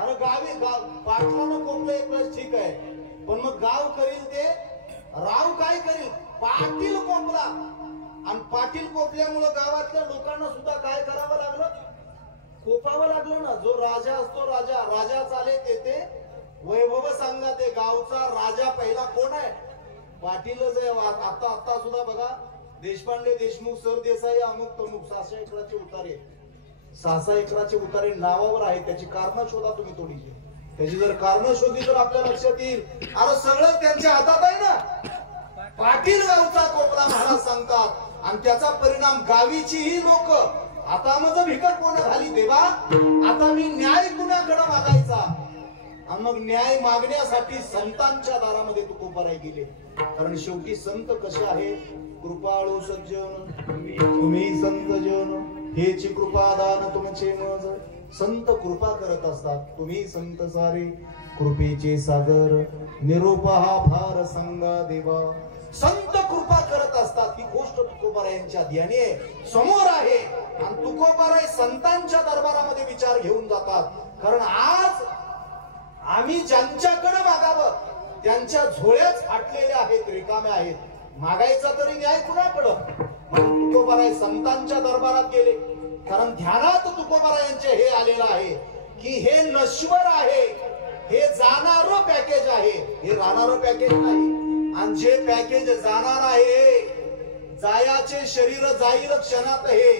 अरे गावी पाटलानं कोपलं एक वेळेस ठीक आहे, पण मग गाव करील ते राव काय करील, पाटील कोपला. आणि पाटील कोपल्यामुळे गावातल्या लोकांना सुद्धा काय करावं लागलं, कोपावं लागलं ना. जो राजा असतो, राजा चाले ते वैभव सांगा, ते गावचा राजा पहिला कोण आहे, पाटीलच आहे. आता सुद्धा बघा, देशपांडे देशमुख सरदेसाई अमुक तमुक 600 एकराचे उतारे, 6 एकराचे उतारे नावावर आहे. त्याची कारण शोधा तुम्ही थोडीशी. त्याची जर कारण शोधली तर आपल्या लक्षात येईल, अरे सगळं त्यांच्या हातात आहे ना. पाटील गावचा कोपला महाराज सांगतात आणि त्याचा परिणाम गावीची ही लोक. आता माझं भिकट कोण झाली देवा, आता मी न्याय कुणाकडे मागायचा. आणि मग न्याय मागण्यासाठी संतांच्या दारामध्ये तुकोबाराय गेले. कारण शेवटी संत कसे आहे, कृपाळू सज्जन तुम्ही संत जन, हेची कृपादान तुमचे मज. संत कृपा करत असतात, तुम्ही संत सारे कृपेचे सागर, निरोप हा फार सांगा देवा. संत कृपा करत असतात, ही गोष्ट तुकोबारायांच्या ध्यानी समोर आहे. आणि तुकोबाराय संतांच्या दरबारामध्ये विचार घेऊन जातात. कारण आज आम्ही ज्यांच्याकडे मागावं त्यांच्या झोळ्याच फाटलेल्या आहेत, रिकाम्या आहेत. मागायचा तरी न्याय कुणाकडं. म्हणून तुकोबाराय संतांच्या दरबारात गेले. कारण ध्यानात तुकोबारायांचे हे आलेलं आहे की हे नश्वर आहे, हे जाणारं पॅकेज आहे, हे राहणारं पॅकेज नाही. आणि जे पॅकेज जाणार आहे, जायाचे शरीर जाईल क्षणात, हे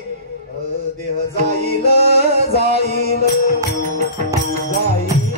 देह जाईल जाईल जाईल देह जाईल.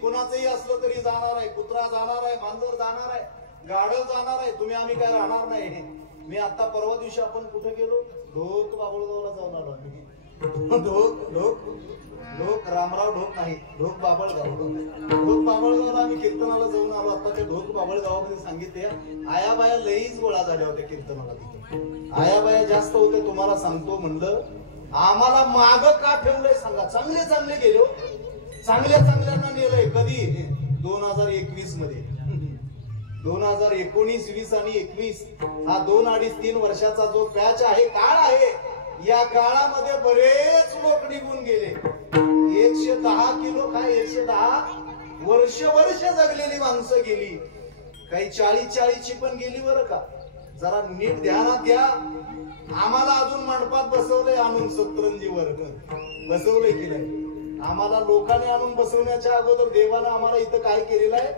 कुणाचंही असलं तरी जाणार आहे, कुत्रा जाणार आहे, मांजर जाणार आहे, गाढव जाणार आहे, तुम्ही आम्ही काय राहणार नाही. मी आता परवा दिवशी आपण कुठे गेलो, ढोक बाबळगावला जाऊन आलो आम्ही. ढोक रामराव ढोक नाही, ढोक बाबळगावला आम्ही कीर्तनाला जाऊन आलो. आता ते ढोक बाबळगावामध्ये सांगितले आयाबाया लईच गोळा झाल्या होत्या कीर्तनाला. तिथे आयाबाया जास्त होते. तुम्हाला सांगतो म्हणलं आम्हाला माग का ठेवलंय सांगा. चांगले चांगले गेलो, चांगल्या चांगल्यांना नेलंय. कधी 2021 मध्ये 2019, 20 आणि 21 हा 2, 2.5, 3 वर्षाचा जो पॅच आहे, काळ आहे, या काळामध्ये बरेच लोक निघून गेले. 110 किलो काय 110 वर्ष जगलेली माणसं गेली. काही 40-40ची पण गेली बरं का. जरा नीट ध्यानात घ्या. आम्हाला अजून मंडपात बसवलंय आणून सतरंजी वर्ग बसवलंय की नाही. आम्हाला लोकांनी आणून बसवण्याच्या अगोदर देवानं आम्हाला इथं काय केलेलं आहे,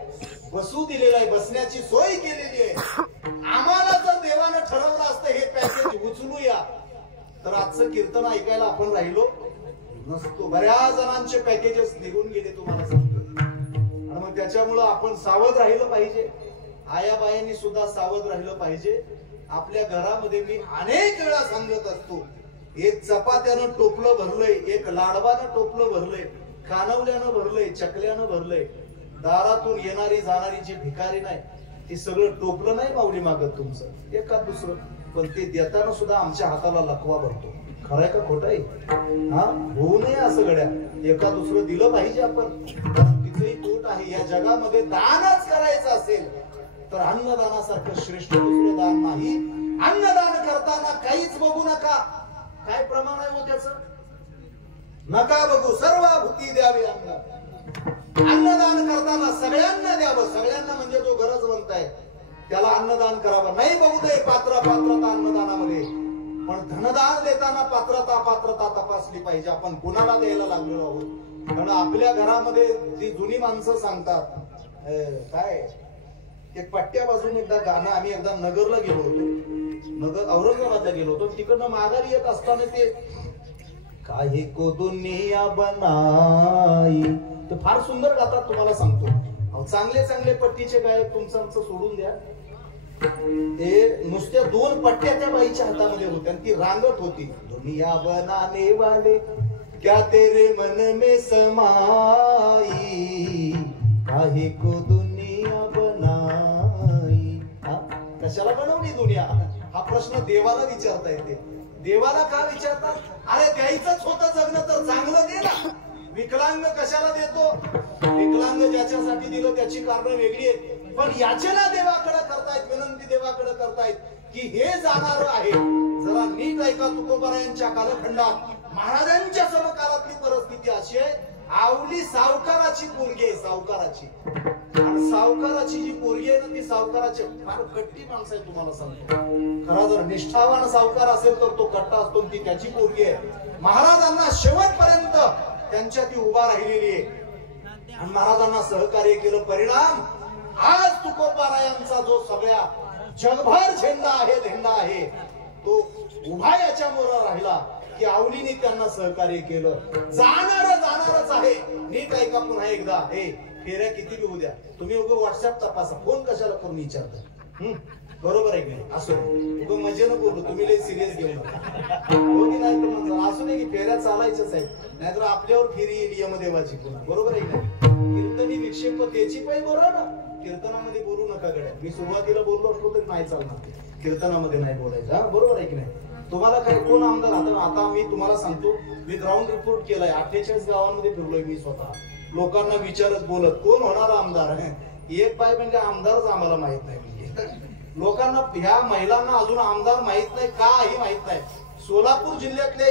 बसू दिलेलं आहे, बसण्याची सोय केलेली आहे. आम्हाला जर देवानं ठरवलं असतं हे पॅकेज उचलूया तर आजचं कीर्तन ऐकायला आपण राहिलो नसतो. बऱ्याच जणांचे पॅकेजेस निघून गेले तुम्हाला सांगतो. आणि मग त्याच्यामुळं आपण सावध राहिलं पाहिजे. आयाबायांनी सुद्धा सावध राहिलं पाहिजे. आपल्या घरामध्ये मी अनेक वेळा सांगत असतो, एक चपात्यानं टोपलं भरलंय, एक लाडवानं टोपलं भरलंय, कानवल्यानं भरलंय, चकल्यानं भरलंय. दारातून येणारी जाणारी जी भिकारी नाही ती सगळं टोपलं नाही माऊली मागत तुमचं एखाद दुसरं, पण ते देताना सुद्धा आमच्या हाताला लकवा भरतो. खरंय का खोटं आहे? हा, होऊ नये असं गड्या. एका दुसरं दिलं पाहिजे आपण. तिथेही पोट आहे. या जगामध्ये दानच करायचं असेल तर अन्नदानासारखं श्रेष्ठ दुसरं दान नाही. अन्नदान करताना काहीच बघू नका. काय प्रमाण आहे हो त्याचं? नका बघू, सर्वभूती द्यावी अन्न. अन्नदान करताना सगळ्यांना द्यावं. सगळ्यांना म्हणजे जो गरजवंत आहे त्याला अन्नदान करावं. नाही बघू दे पात्रता अन्नदानामध्ये, पण धनदान देताना पात्रता तपासली पाहिजे. आपण कुणाला द्यायला लागलेलो आहोत. कारण आपल्या घरामध्ये जी जुनी माणसं सांगतात काय, एक पट्ट्या बाजून एकदा गाणं, आम्ही एकदा नगरला गेलो होतो, औरंगाबादला गेलो होतो. तिकडनं माघारी येत असताना ते काही को दुनिया बनाई, ते फार सुंदर गातात. तुम्हाला सांगतो, चांगले चांगले पट्टीचे गायक तुमचं आमचं सोडून द्या. ते नुसत्या 2 पट्ट्या त्या बाईच्या हातामध्ये होत्या आणि ती रांगत होती. दुनिया बनाने वाले क्या तेरे मन में समाई, काहे को दुनिया बनाई. कशाला बनवली दुनिया हा प्रश्न देवाला विचारता येते. देवाला का विचारतात? अरे द्यायचंच होतं जगणं तर चांगलं दे ना. विकलांग कशाला देतो? विकलांग ज्याच्यासाठी दिलं त्याची कारणं वेगळी आहेत, पण याचना देवाकडे करतायत, विनंती देवाकडे करतायत की हे जाणार आहे. जरा नीट ऐका. तुकोबारायांच्या कालखंडात महाराजांच्या समकालातली परिस्थिती अशी आहे, आवली सावकाराची पोरगी आहे, सावकाराची. आणि सावकाराची जी पोरगी आहे ना ती सावकाराची फार कट्टी माणसं आहे. तुम्हाला सांगतो, खरा जर निष्ठावान सावकार असेल तर तो कट्टा असतो. ती त्याची पोरगी आहे. महाराजांना शेवटपर्यंत त्यांच्या ती उभा राहिलेली आहे आणि महाराजांना सहकार्य केलं. परिणाम आज तुकोबारायांचा जो सगळ्या जगभर झेंडा आहे, झेंडा आहे, तो उभा याच्यामुळे राहिला की आवलीने त्यांना सहकार्य केलं. जाणारच आहे. नीट ऐका पुन्हा एकदा. हे फेऱ्या किती बी उद्या तुम्ही उगं व्हॉट्सअप तपासा, फोन कशाला करून विचारता. बरोबर आहे की नाही? असू उगं मजेनं बोलू, तुम्ही लई सिरियस घेऊ नका. हो की नाही? तर असू दे की फेऱ्या चालायच्याच आहेत, नाहीतर आपल्यावर फेरी येईल यमदेवाची पुन्हा. बरोबर आहे की नाही? कीर्तनी विक्षेप त्याची पाहिजे. बरोबर ना? कीर्तनामध्ये बोलू नका गड्या. मी सुरुवातीला बोललो असलो तरी नाही चालणार, कीर्तनामध्ये नाही बोलायचं. बरोबर आहे की नाही? तुम्हाला काही कोण आमदार आता मी तुम्हाला सांगतो, मी ग्राउंड रिपोर्ट केलाय. 48 गावांमध्ये फिरलोय मी स्वतः. लोकांना विचारत बोलत कोण होणार आमदार आहे. एक पाय म्हणजे आमदारच आम्हाला माहित नाही. म्हणजे लोकांना ह्या महिलांना अजून आमदार माहित नाही, काही माहित नाही. सोलापूर जिल्ह्यातल्या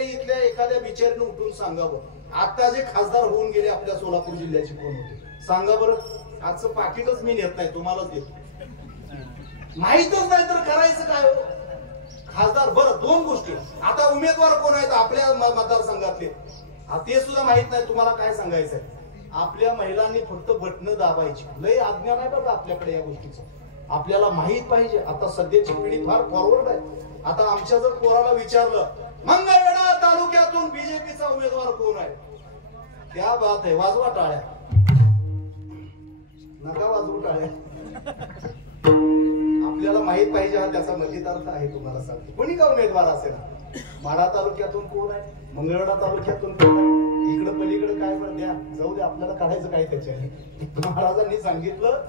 इथल्या एखाद्या बिचारीनं उठून सांगावं आता जे खासदार होऊन गेले आपल्या सोलापूर जिल्ह्याचे कोण होते सांगा बरं. आजचं पाकिटच मी नेत नाही, तुम्हालाच देतो. माहितच नाही तर करायचं काय हो खासदार. बरं दोन गोष्टी, आता उमेदवार कोण आहेत आपल्या मतदारसंघातले ते सुद्धा माहित नाही. तुम्हाला काय सांगायचंय, आपल्या महिलांनी फक्त बटणं दाबायची. लय आज्ञा नाही बघा आपल्याकडे या गोष्टीचं. आपल्याला माहित पाहिजे. आता सध्याची पिढी फार फॉरवर्ड आहे. आता आमच्या जर पोराला विचारलं मंगळवेढा तालुक्यातून बीजेपीचा उमेदवार कोण आहे, क्या बात आहे, वाजवा टाळ्या. नका वाजवू टाळ्या. आपल्याला माहित पाहिजे हा त्याचा मजेदार्थ आहे. तुम्हाला सांगतो कोणी का उमेदवार असेल. माढा तालुक्यातून कोण आहे, मंगळवेढा तालुक्यातून कोण आहे, इकडं पलीकडे काय बरं द्या जाऊ दे, आपल्याला काढायचं काय त्याच्याने. महाराजांनी सांगितलं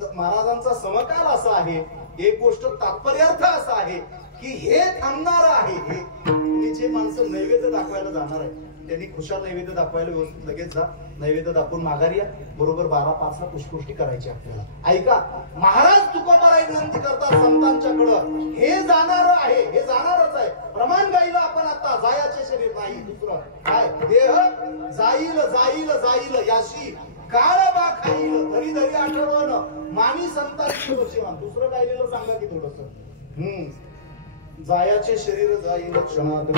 तर महाराजांचा समकाल असा आहे, एक गोष्ट तात्पर्यार्थ असा आहे की हे थांबणार आहे. हे जे माणसं नैवेद्य दाखवायला जाणार आहे त्यांनी खुशाल नैवेद्य दाखवायला व्यवस्थित लगेच जा. नैवेद्य दाखवून माघारी या. बरोबर 12-5 पुष्पवृष्टी करायची आपल्याला. ऐका, महाराज तुकोबाराय विनंती करतात संतांच्याकडं, हे जाणार आहे, हे जाणारच आहे. प्रमाण गाईला आपण आता जायाचे शरीर नाही, दुसरं काय देह जाईल जाईल जाईल याशी काळ बा खाईल धरी धरी आठवण मानी संतांची वचन. दुसरं गायलेलं सांगा की थोडस. जायाचे शरीर जाईल क्षणात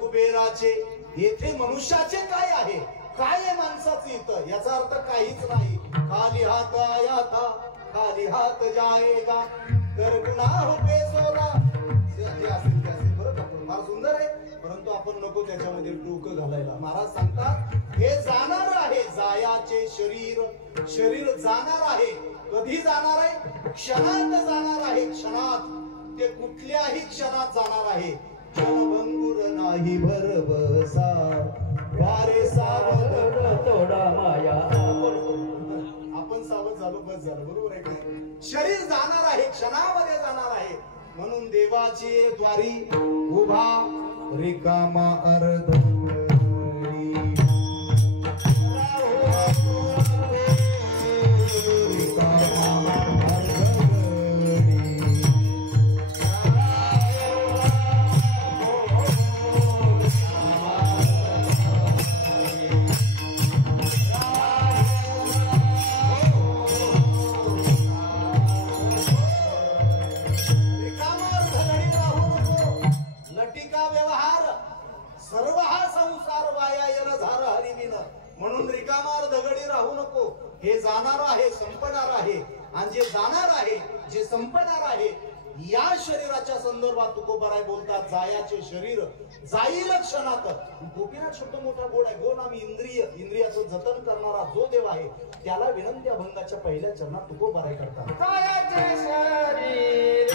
कुबेराचे. येथे मनुष्याचे काय आहे, काय आहे माणसाचे इथं, याचा अर्थ काहीच नाही. खाली हात आया था खाली हात जाएगा कर गुनाह पे सोला. जे असेल ते असेल बरं का, फार सुंदर आहे, परंतु आपण नको त्याच्यामध्ये डोकं घालायला. महाराज सांगतात हे जाणार आहे, जायाचे शरीर, शरीर जाणार आहे. कधी जाणार आहे, क्षणात जाणार आहे. क्षणात, ते कुठल्याही क्षणात जाणार आहे. क्षणभंगुर नाही भरवसा वारे सावध तोडा माया. आपण सावध झालो बस झालं, बरोबर आहे का. शरीर जाणार आहे, क्षणामध्ये जाणार आहे. म्हणून देवाची द्वारी उभा रिकामा अर्ध म्हणून रिकामार दगडी राहू नको. हे जाणार आहे, संपणार आहे. आणि जे जाणार आहे, जे संपणार आहे, या शरीराच्या संदर्भात तुकोबाराय बोलतात जायाचे शरीर जाईल क्षणात. गोपीनाथ छोट मोठा गोड आहे. गोड आम्ही इंद्रियाचं जतन करणारा जो देव आहे त्याला विनंती अभंगाच्या पहिल्या चरणात तुकोबाराय करतात. जायाचे शरीर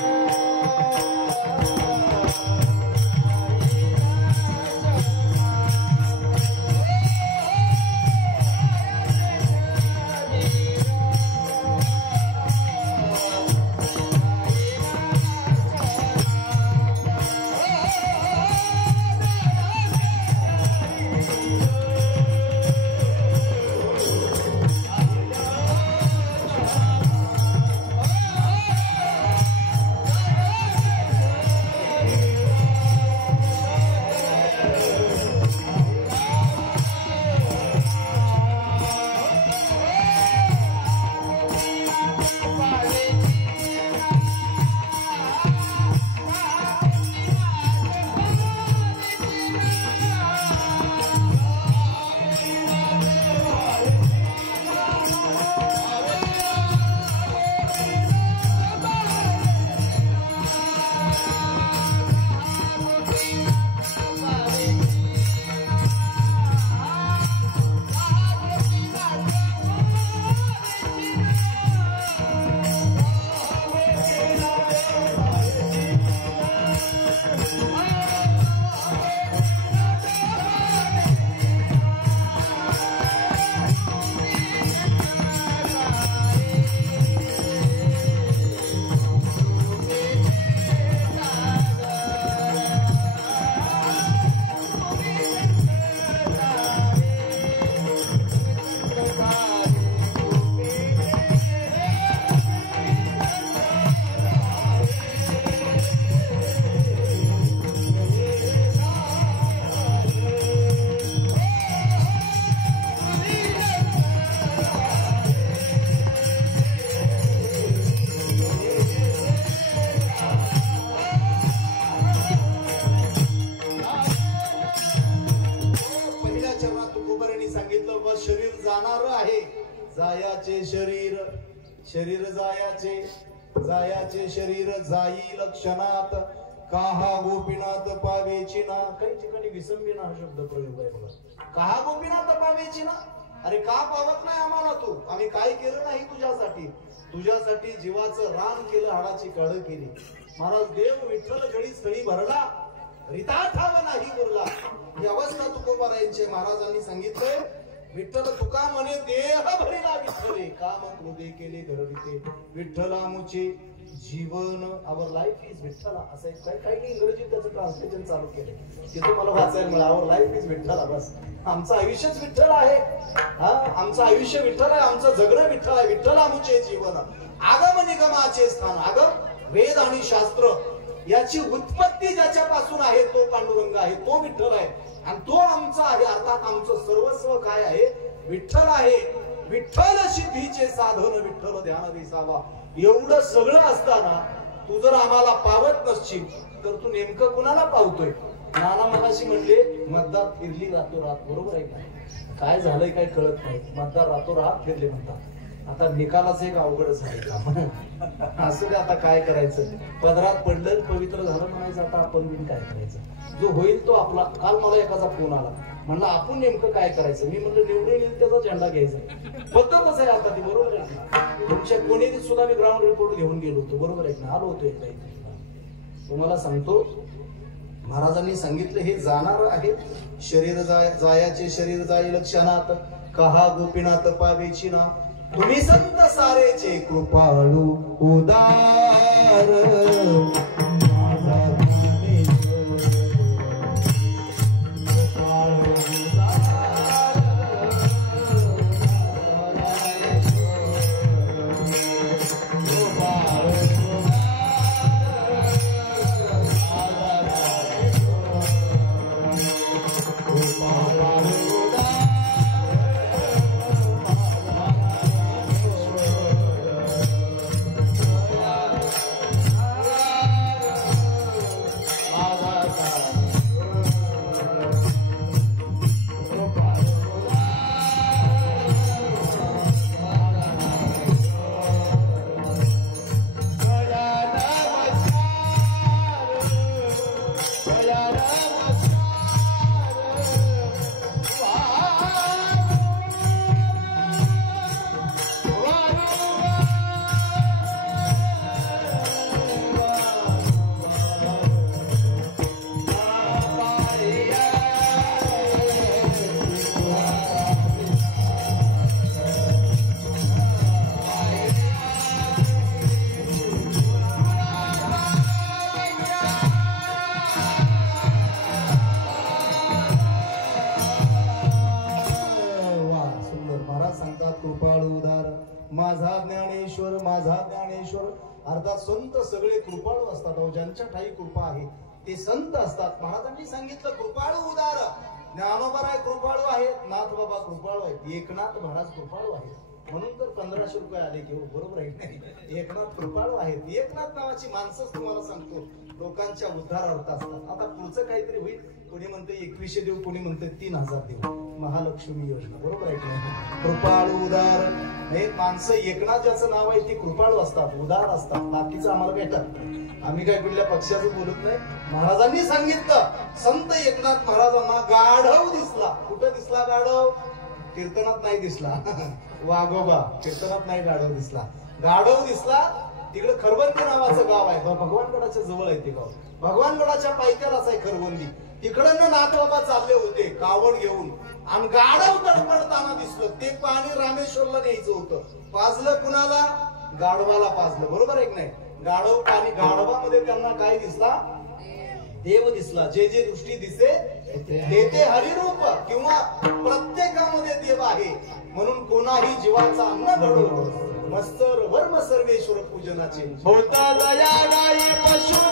शरीर जायाचे शरीर जाई लक्षणात काहा गोपीनाथ पावेची ना. काही ठिकाणी विसंबीना हा शब्द प्रयोग आहे बघा. काहा गोपीनाथ पावेची ना. अरे का पावत नाही आम्हाला तू? आम्ही काय केलं नाही तुझ्यासाठी जीवाचं रान केलं, हाडाची कळ केली. महाराज देव विठ्ठल जळी स्थळी भरला रिता ठाव नाही उरला. ही अवस्था तुकोबारायांची महाराजांनी सांगितलंय. विठ्ठल तुका म्हणे देह भरिला विठ्ठले काम क्रोधे केले घरविते विठ्ठला मुचे जीवन आवर लाईफ इज विठ्ठला. असं काही इंग्रजी त्याचं ट्रान्सलेशन चालू केले तिथं मला वाचायला मिळालं. आवर लाईफ इज विठ्ठला. बस आमचं आयुष्यच विठ्ठल आहे. आमचं आयुष्य विठ्ठल आहे. आमचं जगणं विठ्ठल आहे. विठ्ठला मुचे जीवन आगम निगमाचे स्थान. आगम वेद आणि शास्त्र याची उत्पत्ती ज्याच्यापासून आहे तो पांडुरंग आहे, तो विठ्ठल आहे. आणि तो आमचा आहे. अर्थात आमचं सर्वस्व काय आहे? विठ्ठल आहे. विठ्ठल सिद्धीचे साधन विठ्ठल ध्यान दिसावा. एवढं सगळं असताना तू जर आम्हाला पावत नसशील तर तू नेमकं कुणाला पावतोय? नाना मगाशी म्हणले मतदार फिरली रातोरात. बरोबर आहे का? काय झालंय काय कळत नाही. मतदार रातोरात फिरले म्हणतात. आता निकालाच एक अवघडच आहे का? असं दे आता काय करायचं. पदरात पडलं पवित्र झालं म्हणायचं. आता आपण बिन काय करायचं? जो होईल तो आपला. काल मला एकाचा फोन आला. म्हणलं आपण नेमकं काय करायचं? मी म्हणलं निवडून येईल त्याचा झेंडा घ्यायचा. पद्धतच आहे आता ती. बरोबर आहे ना? तुमच्या कोणी सुद्धा मी ग्राउंड रिपोर्ट घेऊन गेलो होतो. बरोबर आहे ना? आलो होतो एकदा. तुम्हाला सांगतो महाराजांनी सांगितलं हे जाणार आहे. शरीर जायाचे शरीर जाई लक्षणात कहा गोपीनाथ पावेची ना. तुम्ही संत सारेचे कृपाळू उदार अर्थात संत सगळे कृपाळू असतात. ज्यांच्या ठाई कृपा आहे ते संत असतात. महाराजांनी सांगितलं कृपाळू उदार. ज्ञानोबा कृपाळू आहेत, नाथ बाबा कृपाळू आहेत, एकनाथ महाराज कृपाळू आहेत. म्हणून तर 1500 रुपये आले की. बरोबर आहे नाही? एकनाथ कृपाळू आहेत. एकनाथ नावाची माणसंच तुम्हाला सांगतो लोकांच्या उद्धारार्थ असतात. आता पुढचं काहीतरी होईल. कोणी म्हणते 2100 देऊ, कोणी म्हणते 3000 देऊ. महालक्ष्मी योजना. बरोबर आहे की नाही? कृपाळू उदार हे माणसं. एकनाथ ज्याचं नाव आहे ते कृपाळू असतात, उदार असतात. बाकीचं आम्हाला काय टाकतं? आम्ही काय कुठल्या पक्षाचं बोलत नाही. महाराजांनी सांगितलं संत एकनाथ महाराजांना गाढव दिसला. कुठं दिसला गाढव? कीर्तनात नाही दिसला. वाघोबा कीर्तनात नाही गाढव दिसला. गाढव दिसला तिकडे खरवंदी नावाचं गाव आहे. भगवानगडाच्या जवळ आहे ते गाव. भगवानगडाच्या पायथ्यालाच आहे खरवंदी. तिकडनं नाथबाबा चालले होते कावड घेऊन आणि गाढव तडपडताना दिसलं. ते पाणी रामेश्वरला न्यायचं होतं. पाजलं कुणाला? गाढवाला पाजलं. बरोबर आहे की नाही? गाढव पाणी. गाढवामध्ये त्यांना काय दिसला? देव दिसला. जे जे दृष्टी दिसे ते हरिरूप. किंवा प्रत्येकामध्ये देव आहे. म्हणून कोणाही जीवाचा अन्न घडो मस्तर वर्म सर्वेश्वर पूजनाचे होता दया गाई पशु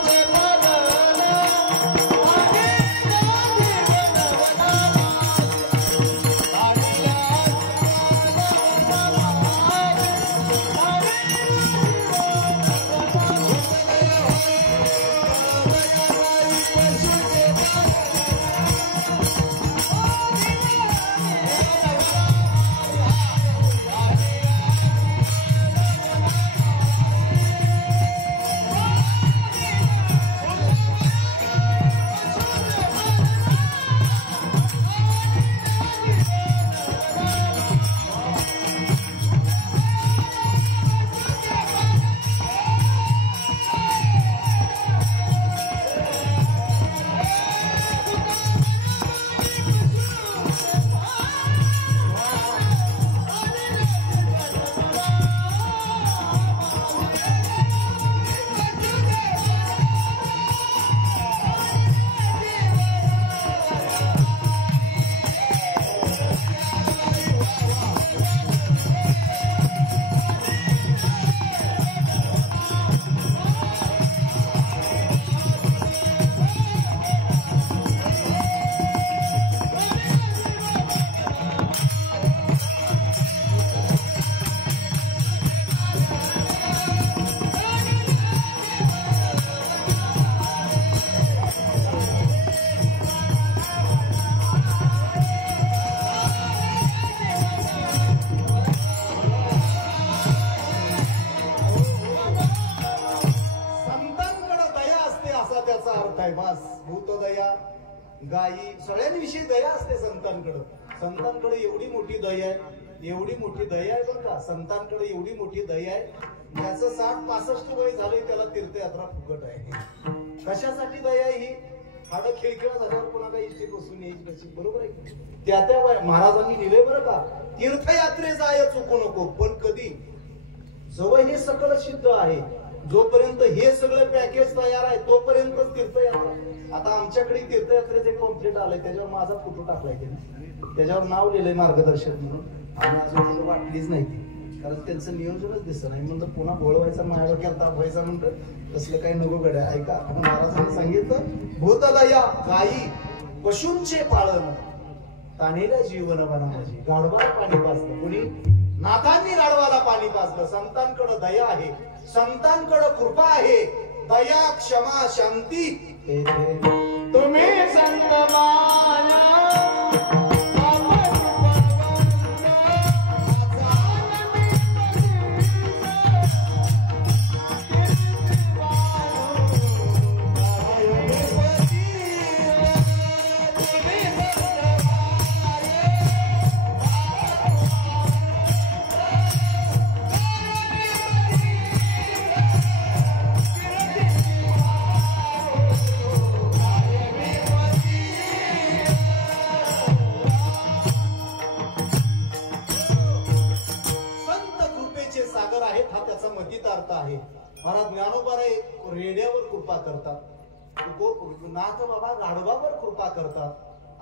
अर्थ आहे. बस भूतदया गायी सगळ्यांविषयी दया असते संतांकडे. संतांकडे एवढी मोठी दया आहे, एवढी मोठी दया आहे बरं का. संतांकडे एवढी मोठी दया आहे, ज्याचं 60-65 वय झालंय त्याला तीर्थयात्रा फुकट आहे. कशासाठी दया आहे ही? हाडं खिळखिळा झाल्यावर पुन्हा काही इष्टी बसून यायची कशी, बरोबर आहे. त्या महाराजांनी लिहिलंय बरं का, तीर्थयात्रे जाय चुकू नको. पण कधी? जवळ हे सगळं सिद्ध आहे, जोपर्यंत हे सगळं पॅकेज तयार आहे तोपर्यंतच तीर्थयात्रा. आता आमच्याकडे तीर्थयात्रेचे पॉम्पलेट आलंय, त्याच्यावर माझा फोटो टाकलाय त्यांनी, त्याच्यावर नाव लिहिलंय मार्गदर्शक म्हणून. आणि अजून वाटलीच नाही ती, कारण त्यांचं नियोजनच दिसत नाही. म्हणलं पुन्हा बोलवायचा माझ्या डोक्यात तापवायचा, म्हणतं तसलं काही नको गड्या. ऐका, महाराजांनी सांगितलं भूतदया गायी पशूंचे पाळण तानेल्या जीवन वना माझी. गाढवाला पाणी पाजलं कुणी? नाथांनी गाढवाला पाणी पाजलं. संतांकडे दया आहे, संतांकडे कृपा आहे. दया क्षमा शांती तुम्ही संत माया. महाराज ज्ञानोबाराय रेड्यावर कृपा करतात, नाथ बाबा गाढवावर कृपा करतात.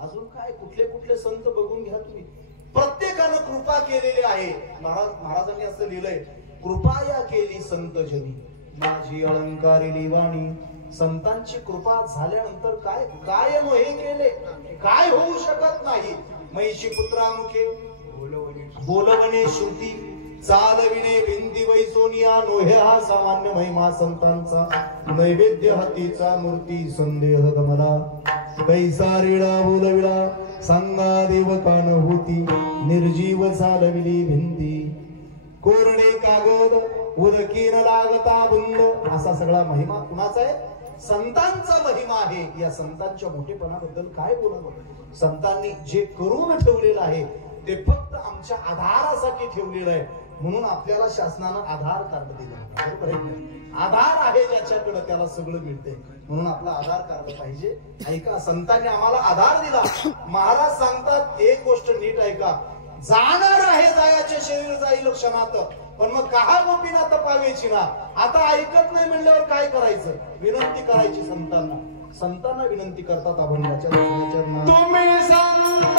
अजून काय कुठले कुठले संत बघून घ्या तुम्ही. प्रत्येकानं कृपा केलेली आहे. महाराजांनी असं लिहिलंय, कृपाया केली संत जनी माझी अलंकारिली वाणी. संतांची कृपा झाल्यानंतर काय काय हे केले, काय होऊ शकत नाही. महिषी पुत्रामुखे बोलवणे श्रुती चालविणे विंदी वैसोनिया नोहे. हा सामान्य महिमा संतांचा. नैवेद्य हातीचा मूर्ती संदेह गमला. कैसा रेडा बोलविला सांगा देव कान होती. निर्जीव चालविली भिंती कोरडे कागद उदकीन लागता बुंद. असा सगळा महिमा कुणाचा आहे? संतांचा महिमा आहे. या संतांच्या मोठेपणाबद्दल काय बोलावं. संतांनी जे करून ठेवलेलं आहे ते फक्त आमच्या आधारासाठी ठेवलेलं आहे. म्हणून आपल्याला शासनानं आधार कार्ड दिलं, बरोबर आहे. आधार आहे ज्याच्याकडे त्याला सगळं मिळते, म्हणून आपला आधार कार्ड पाहिजे. ऐका, संतांनी आम्हाला आधार दिला. महाराज सांगतात एक गोष्ट नीट ऐका, जाणार आहे जायाचे शरीर जाईल क्षणात, पण मग कहा गोपीनाथ पावेची ना. आता ऐकत नाही म्हणल्यावर काय करायचं? विनंती करायची संतांना. संतांना विनंती करतात अभंगाच्या तुम्ही संत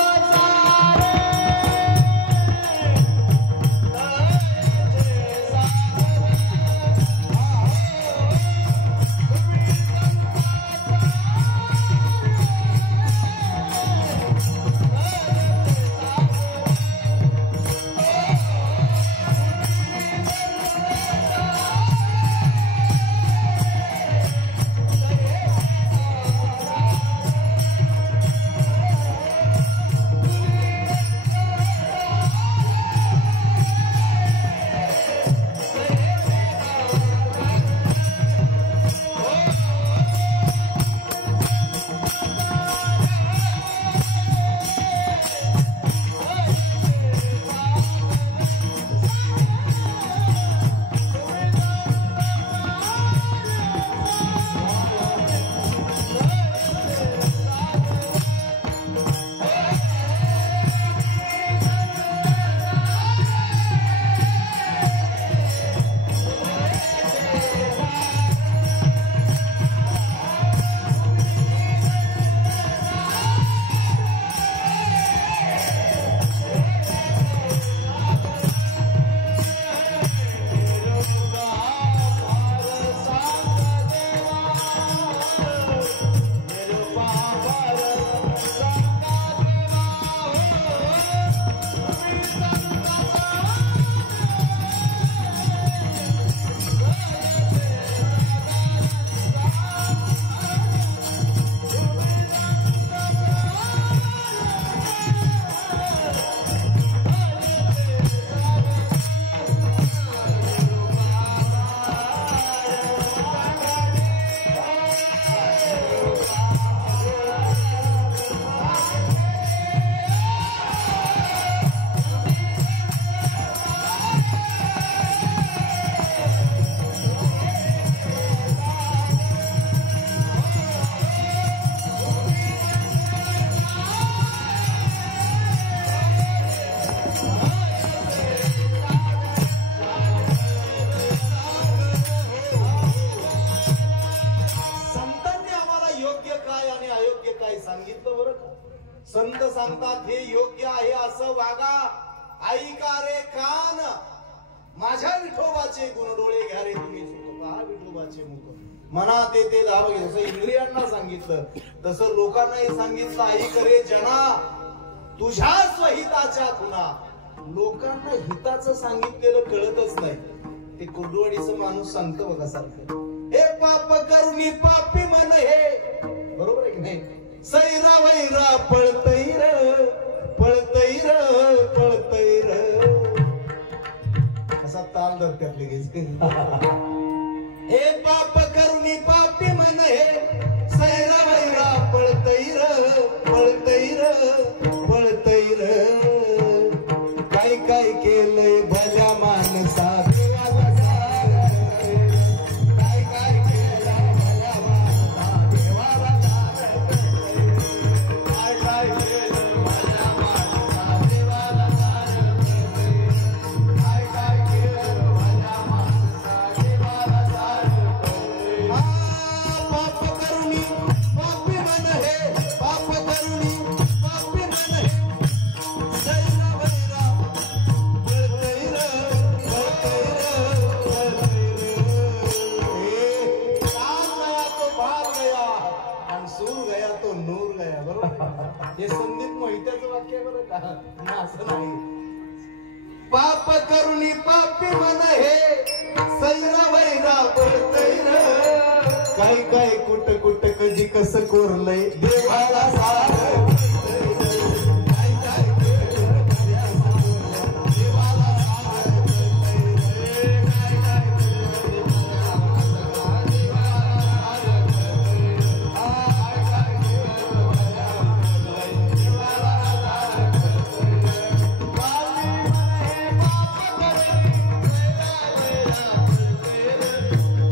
सांगितलं बरं का. संत सांगतात हे योग्य आहे असं वागा, ऐका रे कान, माझ्या विठोबाचे गुण डोळे घ्या रे तुम्ही सुख पहा विठोबाचे मुख, मनात येते धाव घे. जसं इंद्रियांना सांगितलं तसं लोकांनाही सांगितलं, ऐक रे जना तुझ्या स्वहिताच्या खुना. लोकांना हिताचं सांगितलेलं कळतच नाही. ते कुर्डवाडीचं माणूस सांगतं बघा सारखं, हे पाप करुणी पापी मन हे, बरोबर आहे की नाही. सैरा वैरा पळतैर पळतैर पळतैर, असा ताल धरते आपले गेज. हे पाप करुणी पापी मन हे, सैरा वैरा पळतैर पळतैर पळतैर. काय काय केलंय भल्या माणसा देवाला सार, काय काय केलं भल्या माणसा देवाला सार, काय काय केलं भल्या माणसा देवाला सार, काय काय केलं भल्या माणसा देवाला सार. पाप करुणी पापी मन हे, पाप करुणी पापी मन हे, सैरा वैरा पळतैर पळतैर पळतैर. कान गया तो बाल गया आणि सूर गया तो नूर गया. बरोबर हे संदीप मोहित्याचं वाक्य आहे बरं का, ना असं नाही. पाप करुणी पापी मन हे, सैरा वैरा पळतैर. काय काय कुट कुट कधी कसं कोरलंय देवाला सार, काय काय केलं भल्या माणसा देवाला सार, काय काय केलं भल्या माणसा देवाला सार, काय काय केलं भल्या माणसा देवाला सार. पापी मन हे पाप करुणी सैरा वैरा पळतैर,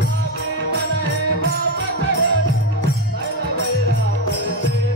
पापी मन हे पाप करुणी सैरा वैरा पळतैर.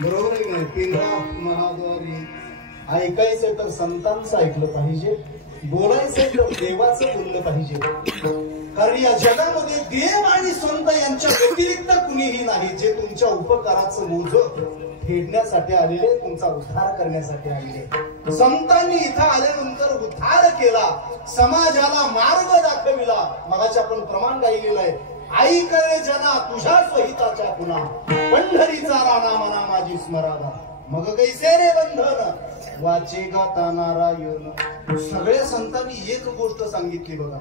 बरोबर आहे नाही? पिंगळा महाद्वारी ऐकायचंय तर संतांचं ऐकलं पाहिजे, बोलायचंय तर देवाचं बोललं पाहिजे. कारण या जगामध्ये देव आणि संत यांच्या व्यतिरिक्त कुणीही नाही, जे तुमच्या उपकाराचं बोझ फेडण्यासाठी आलेले, तुमचा उद्धार करण्यासाठी आलेले. संतांनी इथं आल्यानंतर उद्धार केला, समाजाला मार्ग दाखविला. मगाशी आपण प्रमाण गायलेलं आहे, आई करे जना तुझ्या स्वहिताच्या पुन्हा, पंढरीचा राणा मना माझी स्मरावा, मग कैसे रे बंधन वाचे गाता नारायण. सगळ्या संतांनी एक गोष्ट सांगितली बघा,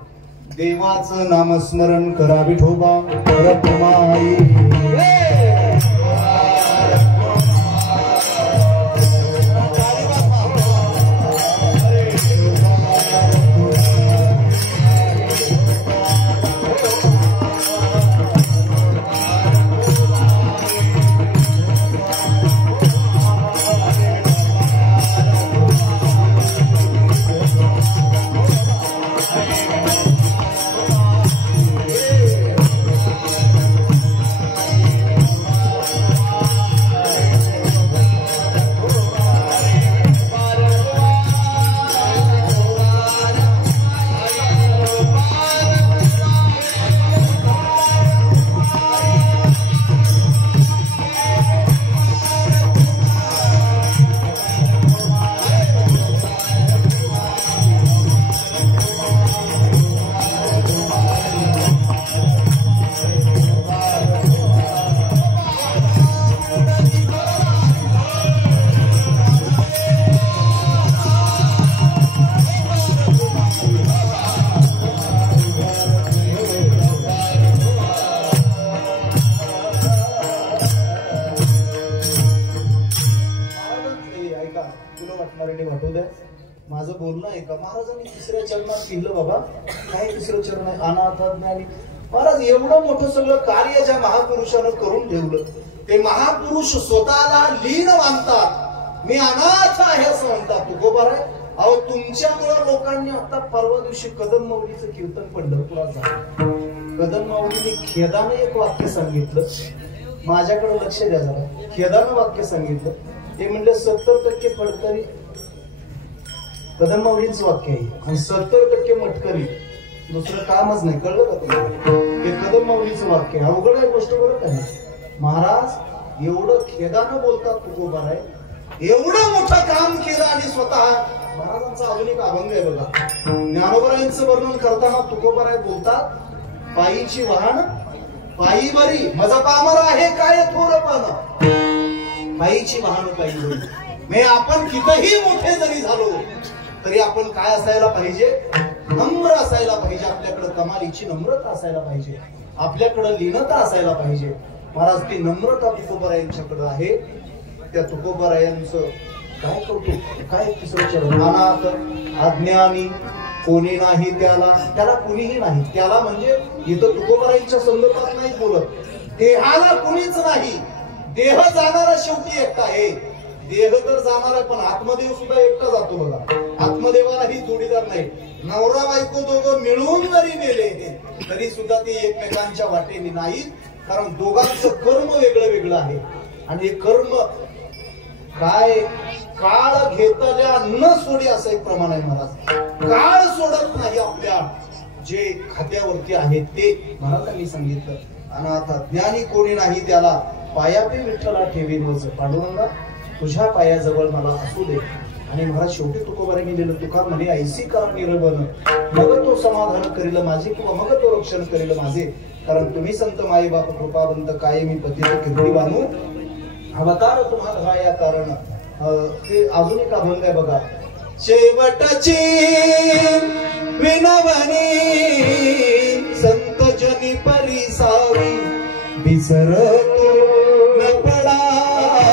देवाचं नामस्मरण करा विठोबा रखमाई. माझं बोलणं आहे का? महाराजांनी तिसऱ्या चरणात लिहिलं बाबा, काय तिसरं चरण आहे? अनाथ ज्ञानी. महाराज एवढं मोठं सगळं कार्य ज्या महापुरुषानं करून ठेवलं, ते महापुरुष स्वतःला लीन मानतात. मी अनाथ आहे असं म्हणतात. तुकोबार आहे. अहो तुमच्यामुळे लोकांनी आता परवा दिवशी कदम माऊलीचं कीर्तन पंढरपुरात झालं. कदम माऊलीने खेदानं एक वाक्य सांगितलं, माझ्याकडे लक्ष द्या जरा. खेदानं वाक्य सांगितलं, ते म्हणजे 70% फडकरी कदम माऊलींचं वाक्य आहे आणि 70% मटकरी. दुसरं कामच नाही. कळलं का तुम्हाला? हे कदम माऊलीचं वाक्य आहे. अवघड आहे गोष्ट बरं का. महाराज एवढं खेदानं बोलतात तुकोबार आहे, एवढं मोठं काम केलं आणि स्वतः. महाराजांचा अजून एक अभंग आहे बघा, ज्ञानोबरायांचं वर्णन करताना तुकोबाराय बोलतात, पायीची वाहन पायी बरी मज पामर आहे काय थोरपण, पायीची वाहन पायी बरी. म्हणजे आपण कितीही मोठे जरी झालो तरी आपण काय असायला पाहिजे? नम्र असायला पाहिजे. आपल्याकडे कमालीची नम्रता असायला पाहिजे, आपल्याकडे लीनता असायला पाहिजे. महाराज ती नम्रता तुकोबारायांच्याकडे आहे. त्या तुकोबारायांचं काय करतो? काय तिसरं चरण? अनाथ अज्ञानी कोणी नाही त्याला, त्याला कुणीही नाही. त्याला म्हणजे इथं तुकोबारायांच्या संदर्भात नाही बोलत, देहाला कुणीच नाही. देह जाणारा शेवटी एकटा आहे. देह तर जाणार आहे पण आत्मदेव सुद्धा एकटा जातो बघा. आत्मदेवालाही जोडीदार नाही. नवरा बायको दोघं मिळून जरी मेले तरी सुद्धा ते एकमेकांच्या वाटेने नाहीत, कारण दोघांचं कर्म वेगळं वेगळं आहे. आणि हे कर्म काय? काळ घेतल्या न सोडी असं एक प्रमाण आहे महाराज. काळ सोडत नाही आपल्या जे खात्यावरती आहे ते. महाराजांनी सांगितलं, अनाथ ज्ञानी कोणी नाही त्याला, पायापे विठ्ठला ठेवीन वज, पांडुरंगा तुझ्या पायाजवळ मला असू दे. आणि महाराज शेवटी तुकोबारांनी लिहिलं, तुका म्हणे ऐसी करा निरबन, मग तो समाधान करील माझे किंवा मग तो रक्षण करील माझे. कारण तुम्ही संत माई बाप कृपावंत काय मी पती कीर्ती बानू अवतार तुम्हाला या कारण. ते अजून एक अभंग आहे बघा, शेवटची विनवणी संत जनी परिसावी, विसरतो न पडावा,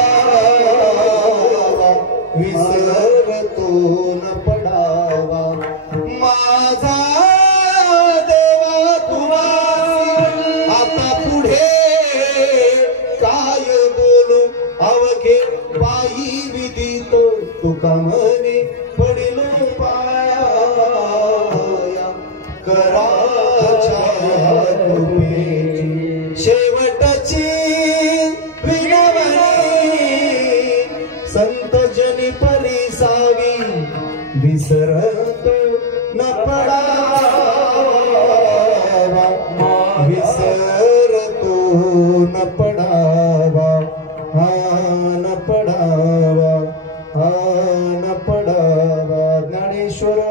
विसरतो न पडावा. माझा देवा तुला आता पुढे काय बोलू, अवघे पायी विदित तुका म्हणे पडिलो पाया, कराच्या कृपेची शेवटची विनवणी विसरतो न पडावा, विसरतो न पडावा, न पडावा, न पडावा. ज्ञानेश्वर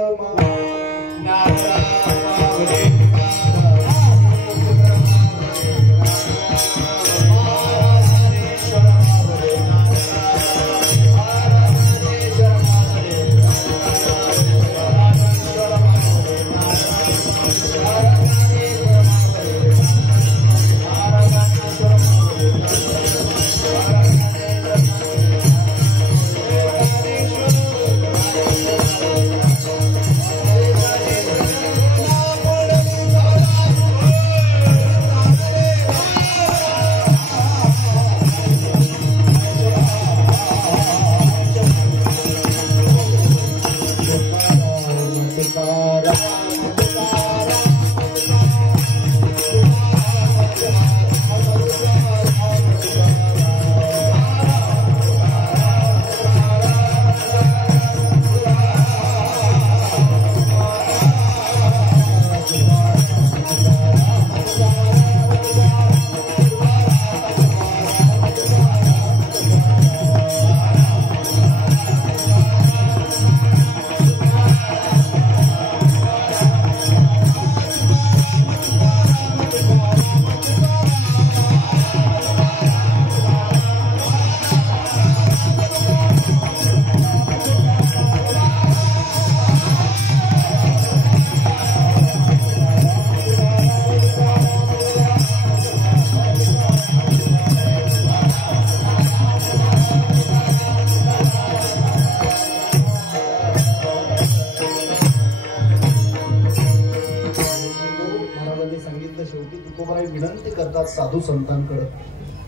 विनंती करतात साधू संतांकडे,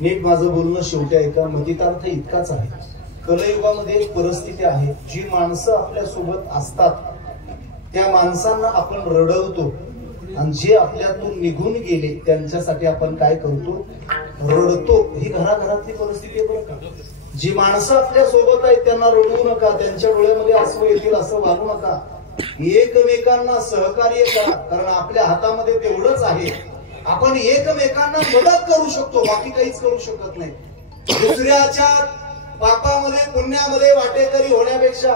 नीट माझं बोलणं शेवटी ऐका. मतितार्थ इतकाच आहे, कलयुगामध्ये एक परिस्थिती आहे, जी माणसं आपल्या सोबत असतात त्या माणसांना आपण रडवतो, आणि जे आपल्यातून निघून गेले त्यांच्यासाठी आपण काय करतो, रडतो. ही घराघरातली परिस्थिती आहे बरं का. जी माणसं आपल्या सोबत आहेत त्यांना रडवू नका, त्यांच्या डोळ्यामध्ये आसू येतील असं वागू नका. एकमेकांना सहकार्य करा, कारण आपल्या हातामध्ये तेवढंच आहे, आपण एकमेकांना मदत करू शकतो, बाकी काहीच करू शकत नाही. दुसऱ्याच्या पापामध्ये पुण्यामध्ये वाटेकरी होण्यापेक्षा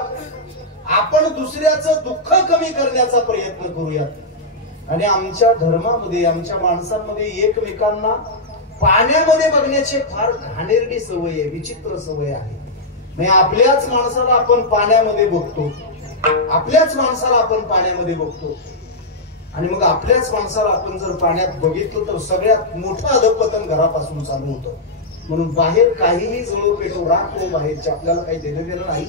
आपण दुसऱ्याचं दुःख कमी करण्याचा प्रयत्न करूया. आणि आमच्या धर्मामध्ये, आमच्या माणसांमध्ये एकमेकांना पाण्यामध्ये बघण्याची फार घाणेरडी सवय आहे, विचित्र सवय आहे. म्हणजे आपल्याच माणसाला आपण पाण्यामध्ये बघतो, आपल्याच माणसाला आपण पाण्यामध्ये बघतो, आणि मग आपल्याच माणसाला आपण जर पाण्यात बघितलं तर सगळ्यात मोठं अधपतन घरापासून चालू होतं. म्हणून बाहेर काहीही जळो पेटो राखो, बाहेरचे आपल्याला काही देणं घेणं नाही,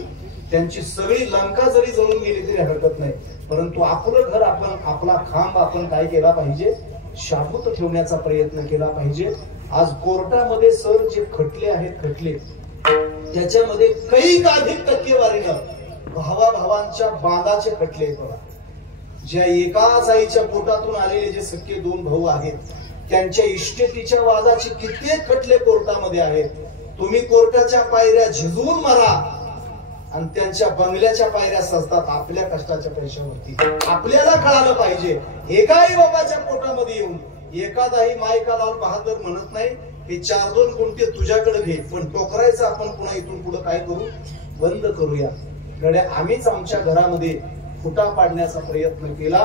त्यांची सगळी लंका जरी जळून गेली तरी हरकत नाही. परंतु आपलं घर, आपण आपला खांब आपण काय केला पाहिजे, शाबूत ठेवण्याचा प्रयत्न केला पाहिजे. आज कोर्टामध्ये सर जे खटले आहेत, खटले त्याच्यामध्ये कैक अधिक टक्केवारीनं भावाभावांच्या बांधाचे खटले आहेत बघा. ज्या एकाच आईच्या पोटातून आलेले जे सख्खे दोन भाऊ आहेत, त्यांच्या इष्टेटीच्या वादाचे कित्येक खटले कोर्टामध्ये आहेत. तुम्ही कोर्टाच्या पायऱ्या झिजवून मारा आणि त्यांच्या बंगल्याच्या पायऱ्या सजतात आपल्या कष्टाच्या पैशावरती. आपल्याला कळालं पाहिजे, एकाही बाबाच्या पोटामध्ये येऊन एखादाही मायका लाल बहादर म्हणत नाही हे 4-2 कोणते तुझ्याकडे घे, पण टोकरायचं आपण पुन्हा इथून पुढे काय करू, बंद करूया. गड्या आम्हीच आमच्या घरामध्ये फुटा पाडण्याचा प्रयत्न केला,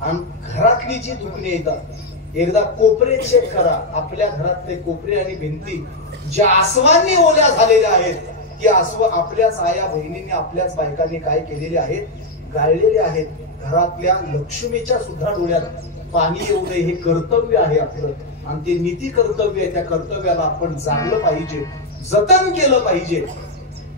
आणि घरातली जी दुखणी येतात, एकदा कोपरे चेक करा. आपल्या घरातले कोपरे आणि भिंती ज्या आसवांनी ओल्या झालेल्या आहेत, ती आसव आपल्याच आया बहिणींनी, आपल्याच बायकांनी काय केलेले आहेत, गाळलेले आहेत. घरातल्या लक्ष्मीच्या सुद्धा डोळ्यात पाणी येऊ नये, हे कर्तव्य आहे आपलं, आणि ते नीती कर्तव्य आहे. त्या कर्तव्याला आपण जाणलं पाहिजे, जतन केलं पाहिजे.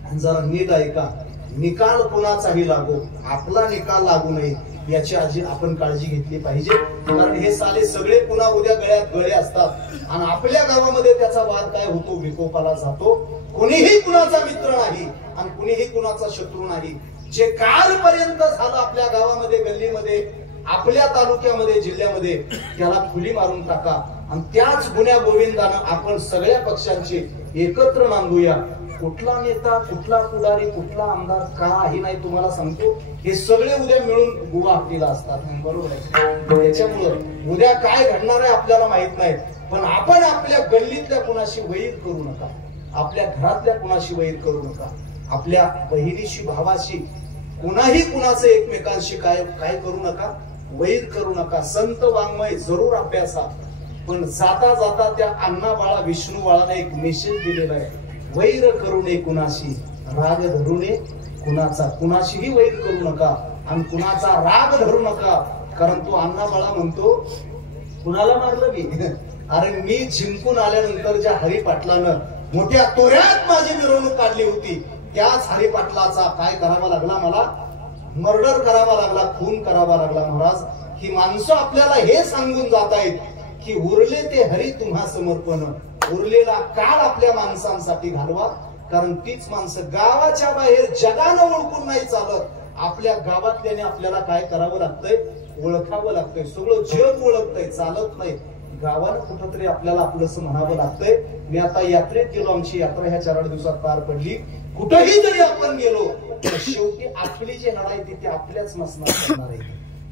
आणि जरा नीट ऐका, निकाल कुणाचाही लागो, आपला निकाल लागू नये याची आजी आपण काळजी घेतली पाहिजे. कारण हे साले सगळे पुन्हा उद्या गळ्यात गळे असतात, आणि आपल्या गावामध्ये त्याचा वाद काय होतो, विकोपाला जातो. कुणीही कुणाचा मित्र नाही आणि कुणीही कुणाचा शत्रू नाही. जे कालपर्यंत झालं आपल्या गावामध्ये, गल्लीमध्ये, आपल्या तालुक्यामध्ये, जिल्ह्यामध्ये, त्याला खुली मारून टाका, आणि त्याच गुन्ह्या गोविंदानं आपण सगळ्या पक्षांची एकत्र नांदूया. कुठला नेता, कुठला पुढारी, कुठला आमदार, काही नाही तुम्हाला सांगतो, हे सगळे उद्या मिळून गुवाहाटीला असतात. बरोबर आहे. त्याच्यामुळं उद्या काय घडणार आहे आपल्याला माहित नाही, पण आपण आपल्या गल्लीतल्या कुणाशी वैर करू नका, आपल्या घरातल्या कुणाशी वैर करू नका, आपल्या बहिणीशी, भावाशी, कुणाही कुणाचं एकमेकांशी काय करू नका, वैर करू नका. संत वाङ्मय जरूर अभ्यासा, पण जाता जाता त्या अण्णा बाळा विष्णू बाळाने एक मेसेज दिलेला आहे, वैर करू नये कुणाशी, राग धरू नये कुणाचा. कुणाशीही वैर करू नका आणि कुणाचा राग धरू नका. कारण तो अण्णा बाळा म्हणतो, कुणाला मारलं मी? अरे मी जिंकून आल्यानंतर ज्या हरी पाटलानं मोठ्या तोऱ्यात माझी मिरवणूक काढली होती, त्याच हरी पाटलाचा काय करावा लागला, मला मर्डर करावा लागला, खून करावा लागला. महाराज, ही माणसं आपल्याला हे सांगून जात आहेत की उरले ते हरी तुम्हा समर्पण, उरलेला काळ आपल्या माणसांसाठी घालवा. कारण तीच माणसं गावाच्या बाहेर जगानं ओळखून नाही चालत, आपल्या गावातल्याने आपल्याला काय करावं लागतंय, ओळखावं लागतंय. सगळं जग ओळखतंय, चालत नाही. गावाला कुठंतरी आपल्याला आपलंसं म्हणावं लागतंय. मी आता यात्रेत गेलो, आमची यात्रा ह्या 4 दिवसात पार पडली. कुठेही जरी आपण गेलो तर शेवटी आपली जी लढाई ती आपल्याच नसणार आहे,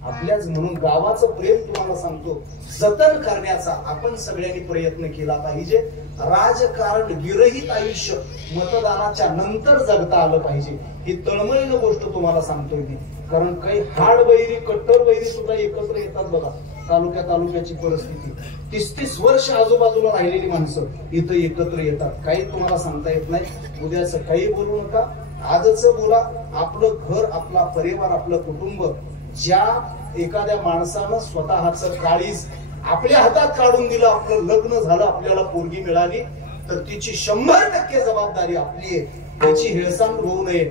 आपल्याच. म्हणून गावाचं प्रेम तुम्हाला सांगतो जतन करण्याचा आपण सगळ्यांनी प्रयत्न केला पाहिजे. राजकारण विरहित आयुष्य मतदानाच्या नंतर जगता आलं पाहिजे, ही तळमळीनं गोष्ट तुम्हाला सांगतोय मी. कारण काही हाड वैरी, कट्टर वैरी सुद्धा एकत्र येतात बघा. तालुक्याची परिस्थिती, 30-30 वर्ष आजूबाजूला राहिलेली माणसं इथं एकत्र येतात. काही तुम्हाला सांगता येत नाही. उद्याचं काही बोलू नका, आजच बोला. आपलं घर, आपला परिवार, आपलं कुटुंब, ज्या एखाद्या माणसानं स्वतःचं काळीज आपल्या हातात काढून दिलं, आपलं लग्न झालं, आपल्याला पोरगी मिळाली, तर तिची 100% जबाबदारी आपली आहे. तिची हेळसांड होऊ नये.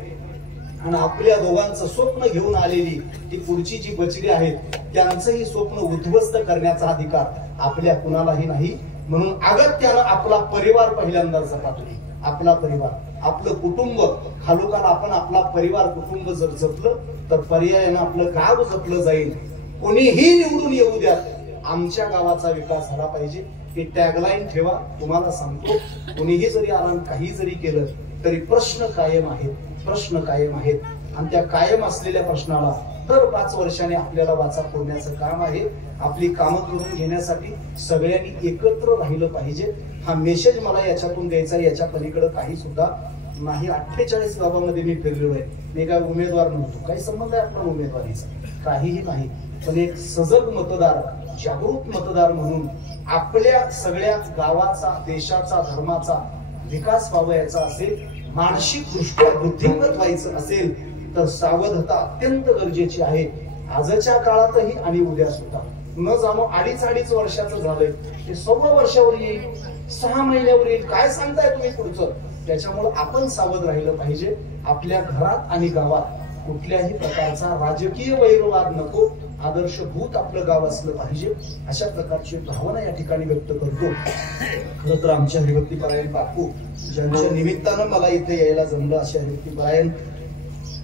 आणि आपल्या दोघांचं स्वप्न घेऊन आलेली ती पुढची जी बचडी आहेत, त्यांचंही स्वप्न उद्ध्वस्त करण्याचा अधिकार आपल्या कुणालाही नाही. म्हणून अगत्यानं आपला परिवार पहिल्यांदा जपा तुम्ही. आपला परिवार, आपलं कुटुंब, खालोखाल आपण आपला परिवार, कुटुंब जर जपलं तर पर्यायानं आपलं गाव जपलं जाईल. कोणीही निवडून येऊ द्या, आमच्या गावाचा विकास झाला पाहिजे, ही टॅगलाईन ठेवा. तुम्हाला सांगतो, कोणीही जरी आला, काही जरी केलं तरी प्रश्न कायम आहेत, प्रश्न कायम आहेत. आणि त्या कायम असलेल्या प्रश्नाला दर 5 वर्षांनी आपल्याला वाचा फोडण्याचं काम आहे. आपली कामं करून घेण्यासाठी सगळ्यांनी एकत्र राहिलं पाहिजे. हा मेसेज मला याच्यातून द्यायचा, याच्या पलीकडे काही सुद्धा नाही. 48 गावामध्ये मी फिरलेलो आहे. मी काय उमेदवार नव्हतो, काही संबंध आहे आपला उमेदवारीचा, काहीही नाही. पण एक सजग मतदार, जागरूक मतदार म्हणून आपल्या सगळ्या गावाचा, देशाचा, धर्माचा विकास व्हावयाचा असेल, मानसिक दृष्ट्या बुद्धिमत्त व्हायचं असेल तर सावधता अत्यंत गरजेची आहे. आजच्या काळातही आणि उद्या सुद्धा. न जाणो 2.5 वर्षाचं झालंय, ते 6 वर्षावर येईल, 6 महिन्यावर येईल, काय सांगताय तुम्ही पुढचं. त्याच्यामुळे आपण सावध राहिलं पाहिजे. आपल्या घरात आणि गावात कुठल्याही प्रकारचा राजकीय वैरवाद नको, आदर्शभूत आपलं गाव असलं पाहिजे, अशा प्रकारची भावना या ठिकाणी व्यक्त करतो. खरं तर आमच्या हरिभक्तीपरायण बापू, ज्यांच्या निमित्तानं मला इथे यायला जमलं, अशा हरिभक्तीपरायण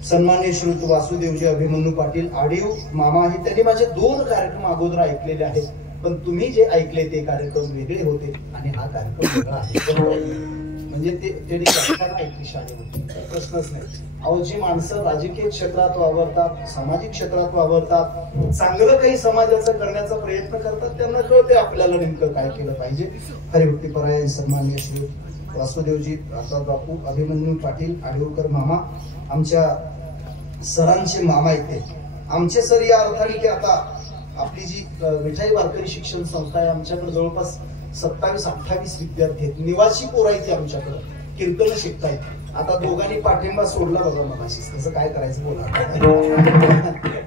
सन्माननीय श्रीयुत वासुदेवजी अभिमन्यू पाटील आडीव मामा आहे. त्यांनी माझे 2 कार्यक्रम अगोदर ऐकलेले आहेत, पण तुम्ही जे ऐकले ते कार्यक्रम वेगळे होते आणि हा कार्यक्रम वेगळा आहे. म्हणजे त्यांनी ऐकली शाळेमध्ये, प्रश्नच नाही. अहो, जी माणसं राजकीय क्षेत्रात वावरतात, सामाजिक क्षेत्रात वावरतात, चांगलं काही समाजाचं करण्याचा प्रयत्न करतात, त्यांना कळते आपल्याला नेमकं काय केलं पाहिजे. हरिभक्तीपरायण सन्माननीय श्री वासुदेवजी प्रसाद बापू अभिमन्यू पाटील आडीवकर मामा, आमच्या सरांचे मामा येते. आमचे सर या अर्थाने की आता आपली जी विठाई वारकरी शिक्षण संस्था आहे, आमच्याकडे जवळपास 27-28 विद्यार्थी आहेत, निवासी पोरं आहेत आमच्याकडे, कीर्तन शिकतायत. आता दोघांनी पाठिंबा सोडला बघा मगाशी, कसं काय करायचं बोला.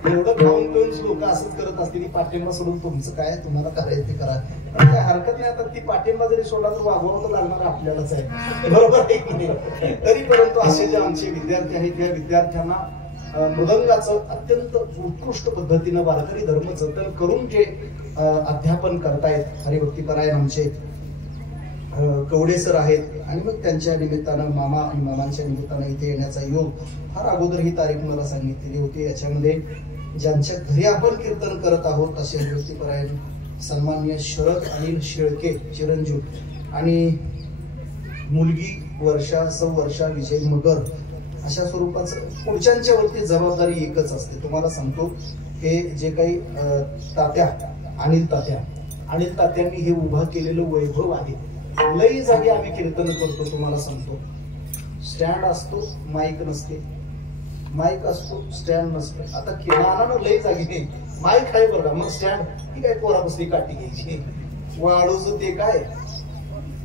एवढं खाऊन पिऊन लोक असंच करत असतील, पाठिंबा सोडून तुमचं काय, तुम्हाला करायचं ते करा, पण काय हरकत नाही. आता ती पाठिंबा जरी सोडला तर वागवणं तर लागणार आपल्यालाच आहे, बरोबर आहे की नाही. तरी परंतु असे जे आमचे विद्यार्थी आहेत, त्या विद्यार्थ्यांना मृदंगाचं अत्यंत उत्कृष्ट पद्धतीनं वारकरी धर्म जतन करून जे अध्यापन करतायत हरिभक्तीपरायण आमचे कवडे सर आहेत. आणि मग त्यांच्या निमित्तानं मामा आणि मामांच्या निमित्तानं इथे येण्याचा योग फार अगोदर ही तारीख मला सांगितलेली होती. याच्यामध्ये ज्यांच्या घरी आपण कीर्तन करत आहोत असे हरिभक्तीपरायण सन्माननीय शरद अनिल शेळके चिरंजीव आणि मुलगी वर्षा सवर्षा विजय मगर अशा स्वरूपाचं पुढच्यांच्या वरती जबाबदारी एकच असते. तुम्हाला सांगतो, हे जे काही तात्या अनिल तात्यांनी हे उभा केलेलं वैभव आहे. लई जागी आम्ही कीर्तन करतो. तुम्हाला सांगतो, स्टँड असतो, माईक नसते, माईक असतो, स्टँड नसतं. आता नानानं लई जागी नाही, माईक आहे बरं, मग स्टँड ही काय पोरा बसली काठी घ्यायची. वाळूचं ते काय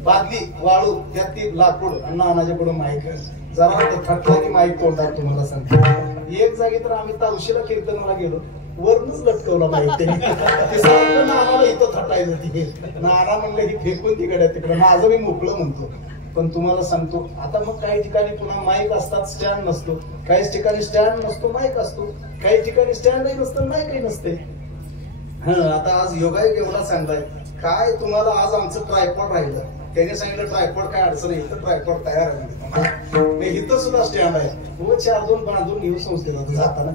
बादली वाळू, त्यात ते लाकूड आणि नानाच्या पुढे माईक. जरा थटला की माईक तोडणार. तुम्हाला सांगतो, एक जागी तर आम्ही तावशीला कीर्तनाला गेलो, वरूनच लटकवला माईक त्यांनी. नानाला इथं थटायचं ती. नाना म्हणलं की फेकून तिकडे तिकडे, माझं मी मोकळं म्हणतो. पण तुम्हाला सांगतो, आता मग काही ठिकाणी पुन्हा माईक असतात, स्टँड नसतो. काही ठिकाणी स्टँड नसतो, माईक असतो. काही ठिकाणी स्टँडही नसतं, माईकही नसते. आता आज योगायोग एवढा चांगलाय काय, तुम्हाला आज आमचं ट्रायपॉड राहिलं. त्याने सांगितलं ट्रायपॉड काय अडचण आहे, इथं ट्रायपॉड तयार आहे. इथं सुद्धा स्टँड आहे. व 4-2 बांधून येऊ संस्थेत जाताना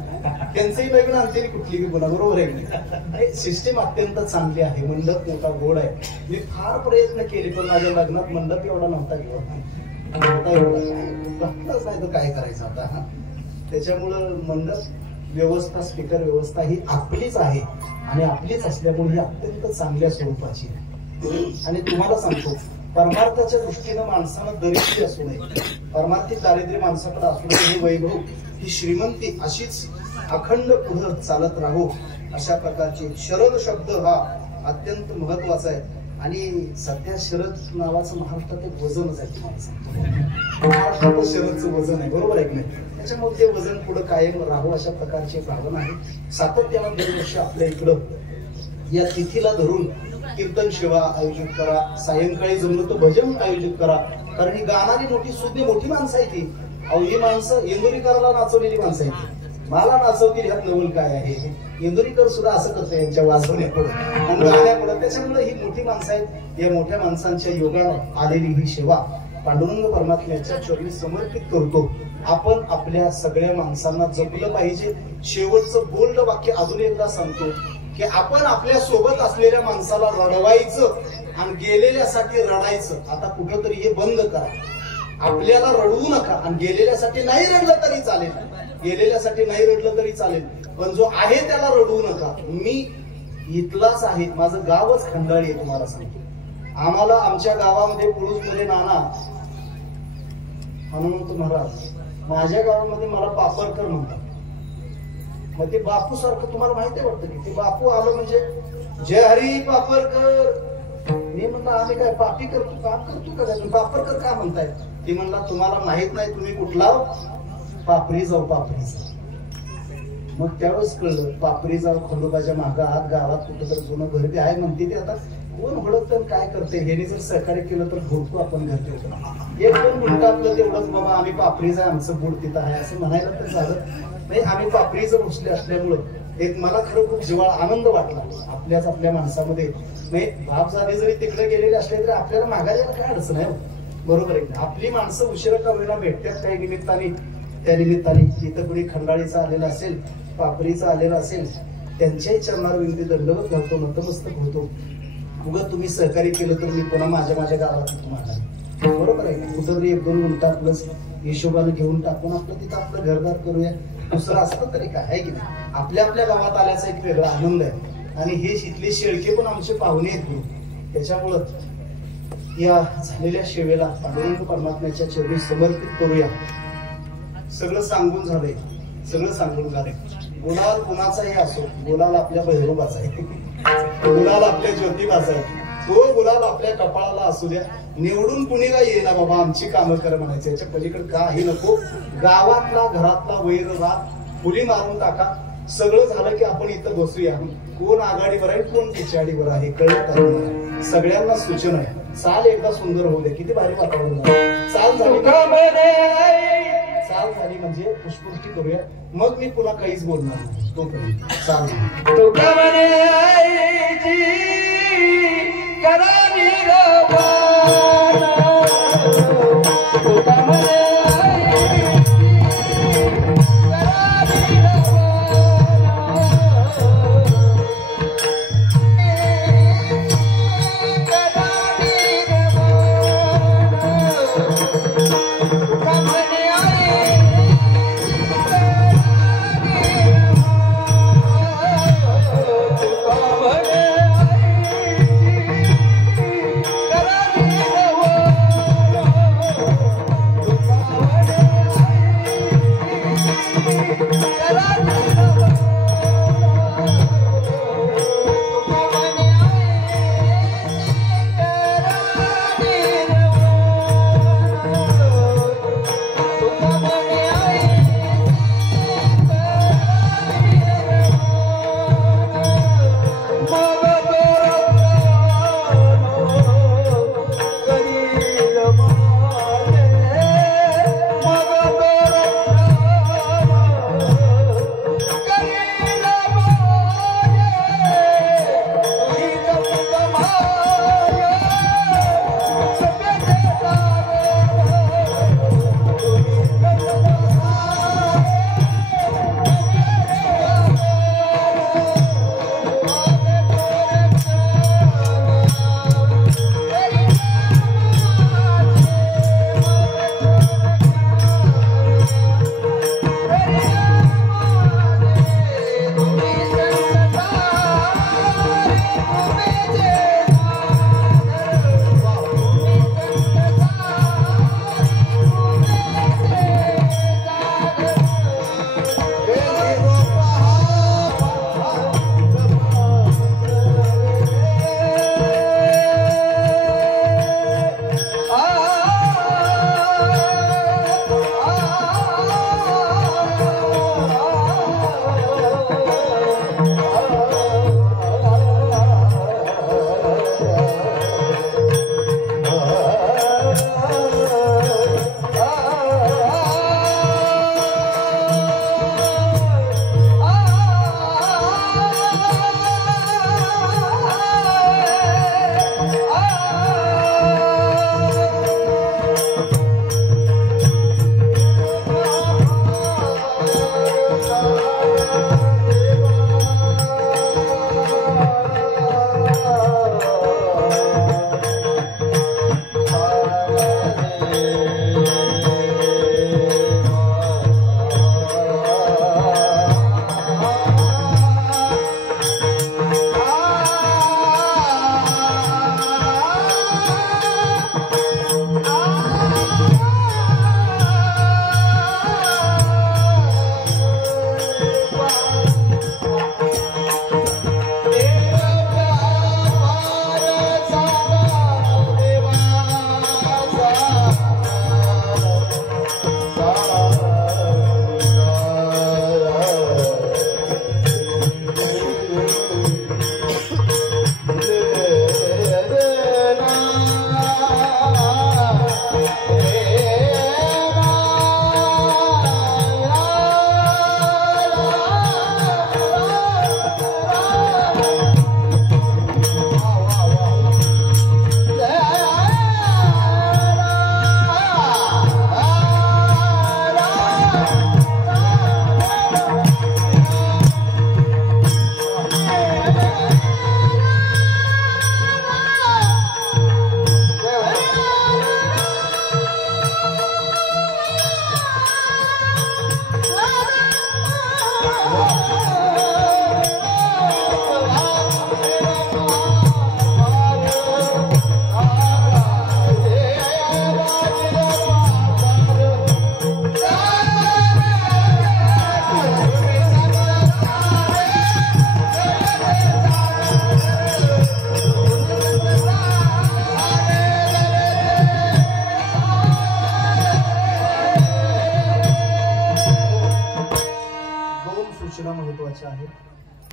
त्यांचंही नवीन आणते कुठली की गुन्हा. बरोबर आहे. सिस्टीम अत्यंत चांगली आहे. मंडप मोठा गोड आहे. मी फार प्रयत्न केले, पण माझ्या लग्नात मंडप एवढा नव्हता घेतलाच नाही तर काय करायचं आता. त्याच्यामुळं मंडप व्यवस्था, स्पीकर व्यवस्था ही आपलीच आहे आणि आपलीच असल्यामुळे ही अत्यंत चांगल्या स्वरूपाची आहे. आणि तुम्हाला सांगतो, परमार्थाच्या दृष्टीनं माणसानं दरिद्री असू नये, परमार्थिक दारिद्र्य माणसाकडे असू नये. हे वैभव, ही श्रीमंती अशीच अखंड पुढे चालत राहो, अशा प्रकारचे शरद शब्द हा अत्यंत महत्वाचा आहे. आणि सध्या शरद नावाचं महाराष्ट्रात एक वजनच आहे. तुम्हाला सांगतो, महाराष्ट्रात शरदचं वजन आहे. बरोबर आहे की नाही. त्याच्यामुळे ते वजन पुढे कायम राहो अशा प्रकारची भावना आहे. सातत्यानं दरवर्षी आपल्या इकडं या तिथीला धरून कीर्तन सेवा आयोजित करा. सायंकाळी जमलं तर भजन आयोजित करा. कारण ही गाणारी मोठी सुज्ञ मोठी माणसं आहे ती. अहो, ही माणसं इंदोरीकरला नाचवलेली माणसं आहेत. मला नाचवतील ह्यात नवल काय आहे. इंदोरीकर सुद्धा असं करतो यांच्या वाजवण्यापुढे आणि गाण्यापुढे. त्याच्यामुळे ही मोठी माणसं आहेत. या मोठ्या माणसांच्या योगानं आलेली ही सेवा पांडुरंग परमात्म्याच्या चरणी समर्पित करतो. आपण आपल्या सगळ्या माणसांना जपलं पाहिजे. शेवटचं बोल्ड वाक्य अजून एकदा सांगतो की आपण आपल्या सोबत असलेल्या माणसाला रडवायचं आणि गेलेल्यासाठी रडायचं. आता कुठंतरी हे बंद करा. आपल्याला रडवू नका आणि गेलेल्यासाठी नाही रडलं तरी चालेल, गेलेल्यासाठी नाही रडलं तरी चालेल, पण जो आहे त्याला रडवू नका. मी इथलाच आहे, माझं गावच खंडाळी आहे. तुम्हाला सांगतो, आम्हाला आमच्या गावामध्ये पुरुषमध्ये नाना हनुमंत महाराज, माझ्या गावामध्ये मला पापरकर म्हणतात. मग ते बापू सारखं तुम्हाला माहिती आहे वाटतं की ते बापू आलं म्हणजे जय हरी पापरकर. मी म्हणलं आम्ही काय पापी करतो, पाप करतो का काय, पापरकर का म्हणताय. ती म्हणला तुम्हाला माहित नाही तुम्ही कुठला पापरी जाऊ, पापरी जाऊ. मग त्यावेळेस कळलं पापरी जाऊ खंडोबाच्या मागं आत गावात कुठं तर जुनं घर बी आहे म्हणते. ते आता कोण ओळखतं काय करते. ह्याने जर सहकार्य केलं तर भरतो आपण घर ठेवतो. 1-2 मिनिटं आपलं तेवढंच बाबा आम्ही पापरीच आहे, आमचं बूड तिथं आहे असं म्हणायला तर झालं नाही. आम्ही पापरीचं बसले असल्यामुळं एक मला खरं खूप जिव्हाळा आनंद वाटला आपल्याच आपल्या माणसामध्ये. नाही बापजादे जरी तिकडे गेलेले असले तरी आपल्याला मागायला काय अडचण आहे. बरोबर आहे. आपली माणसं उशिरा का वेळेला भेटतात काही निमित्ताने. त्या निमित्ताने इथं कुणी खंडाळीचा आलेला असेल, पापरीचा आलेला असेल, त्यांच्याही चरणावर विनंती दंडवत घालतो, नतमस्तक होतो. उगा तुम्ही सहकार्य केलं तर मी पुन्हा माझ्या गावात तुम्हाला. बरोबर आहे. कुठं तरी 1-2 मिनिटं आपलं हिशोबानं घेऊन टाकून आपलं तिथं आपलं घरदार करूया. दुसरं असतं तरी काय आहे की नाही. आपल्या आपल्या गावात आल्याचा एक वेगळा आनंद आहे. आणि हे इथले शेळके पण आमचे पाहुणे आहेत. त्याच्यामुळं या झालेल्या सेवेला पांडुरंग परमात्म्याच्या चरणी समर्पित करूया. सगळं सांगून झालंय, सगळं सांगून झालंय. गुलाल कुणाचाही असो, गुलाल आपल्या भैरोबाचा आहे, गुलाल आपल्या ज्योतिबाचा आहे. तो गुलाल आपल्या कपाळाला असू द्या. निवडून कुणीला येईना बाबा आमची कामं कर म्हणायचं, याच्या पलीकडे काही नको. गावातला घरातला वैरवाद फुली मारून टाका. सगळं झालं की आपण इथं बसूया. कोण आघाडीवर आहे कोण पिछाडीवर आहे कळत. सगळ्यांना सूचना आहे. चाल एकदा सुंदर होऊ दे. किती भारी वातावरण चाल झाली, चाल झाली म्हणजे पुष्पवृष्टी करूया. मग मी पुन्हा काहीच बोलणार नाही. तोपर्यंत चाल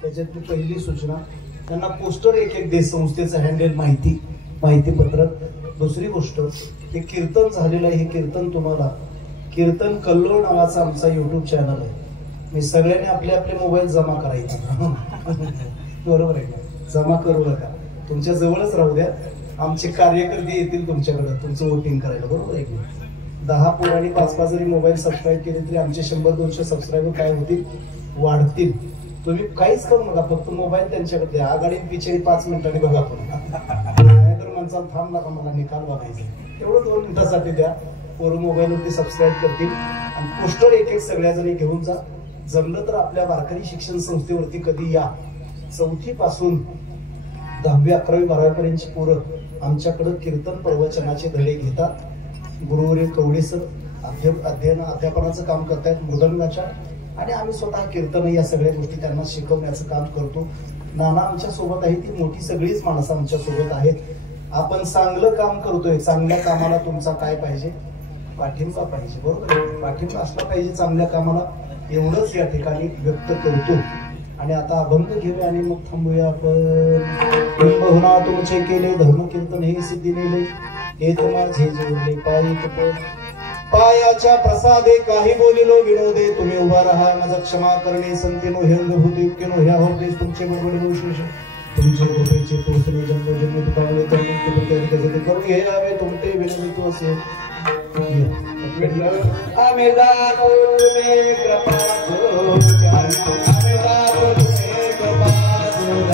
त्याच्यातली पहिली सूचना, त्यांना पोस्टर एक दे, संस्थेचं हँडल, माहितीपत्रक. दुसरी गोष्ट, हे कीर्तन झालेलं आहे, हे कीर्तन तुम्हाला कीर्तन कल्लोळ नावाचा आमचा युट्यूब चॅनल आहे. मी सगळ्यांनी आपले आपले मोबाईल जमा करायचे. बरोबर आहे का? जमा करू नका, तुमच्या जवळच राहू द्या. आमचे कार्यकर्ते येतील तुमच्याकडे तुमचं वोटिंग करायला. बरोबर आहे की? 10 पोरांनी 5-5 जरी मोबाईल सबस्क्राईब केले तरी आमचे 100-200 सबस्क्रायबर काय होतील, वाढतील. तुम्ही काहीच करू नका, फक्त मोबाईल त्यांच्याकडे द्या. आघाडीत पिछाडी 5 मिनिटांनी बघा तुम्ही, नाहीतर म्हणसाल थांब नका मला निकाल बघायचे, तेवढं 2 मिनिटासाठी द्या. पोरं मोबाईलवरती सबस्क्राईब करतील आणि पोस्टर एक सगळ्या जणी घेऊन जा. जमलं तर आपल्या वारकरी शिक्षण संस्थेवरती कधी या. 4थी पासून 10वी 11वी 12वी पर्यंतची पोरं आमच्याकडे कीर्तन प्रवचनाचे धडे घेतात. गुरुवर्य कवडे सर अध्यापनाचं काम करतायत मृदंगाच्या, आणि आम्ही स्वतः कीर्तन या सगळ्या गोष्टी त्यांना शिकवण्याचं काम करतो. नाना आमच्या सोबत आहे, ती मोठी सगळीच माणसं आमच्या सोबत आहेत. आपण चांगलं काम करतोय, चांगल्या कामाला तुमचा काय पाहिजे, पाठिंबा पाहिजे. बरोबर आहे? पाठिंबा असला पाहिजे चांगल्या कामाला, एवढंच या ठिकाणी व्यक्त करतो. आणि आता अभंग घेऊया आणि मग थांबूया आपण. बहुना तुमचे केले धर्म कीर्तन हे सिद्धी नेले, येत माझे जोडले पायी कपट, पायाच्या प्रसादे काही बोलिलो विनोदे. तुम्ही उभा राहा माझा क्षमा करणे, संतीनो हे अंगभूती युक्तीनो ह्या होते तुमचे बडबडे विशेष, तुमचे कृपेचे पोचणे जन्मजन्मी तुकावले तर मुक्ती करून हे यावे तुमचे विनंती असे. आम्ही जातो तुम्ही कृपा करो, आम्ही जातो तुम्ही कृपा करो.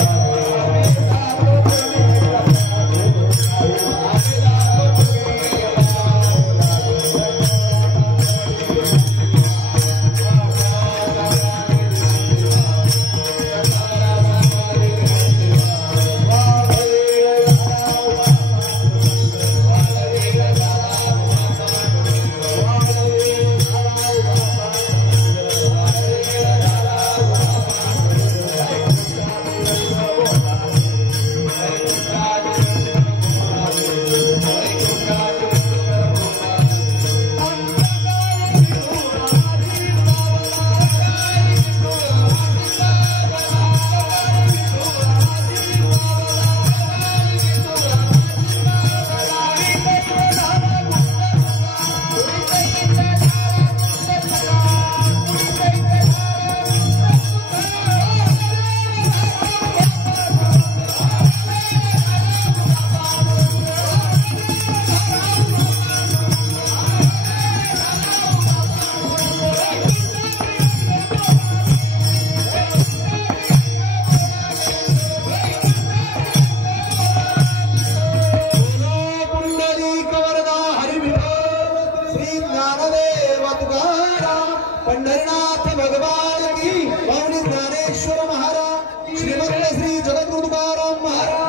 पंढरीनाथ भगवान की, पावनी ज्ञानेश्वर महाराज, श्रीमंत श्री जगद्गुरु तुकाराम महाराज.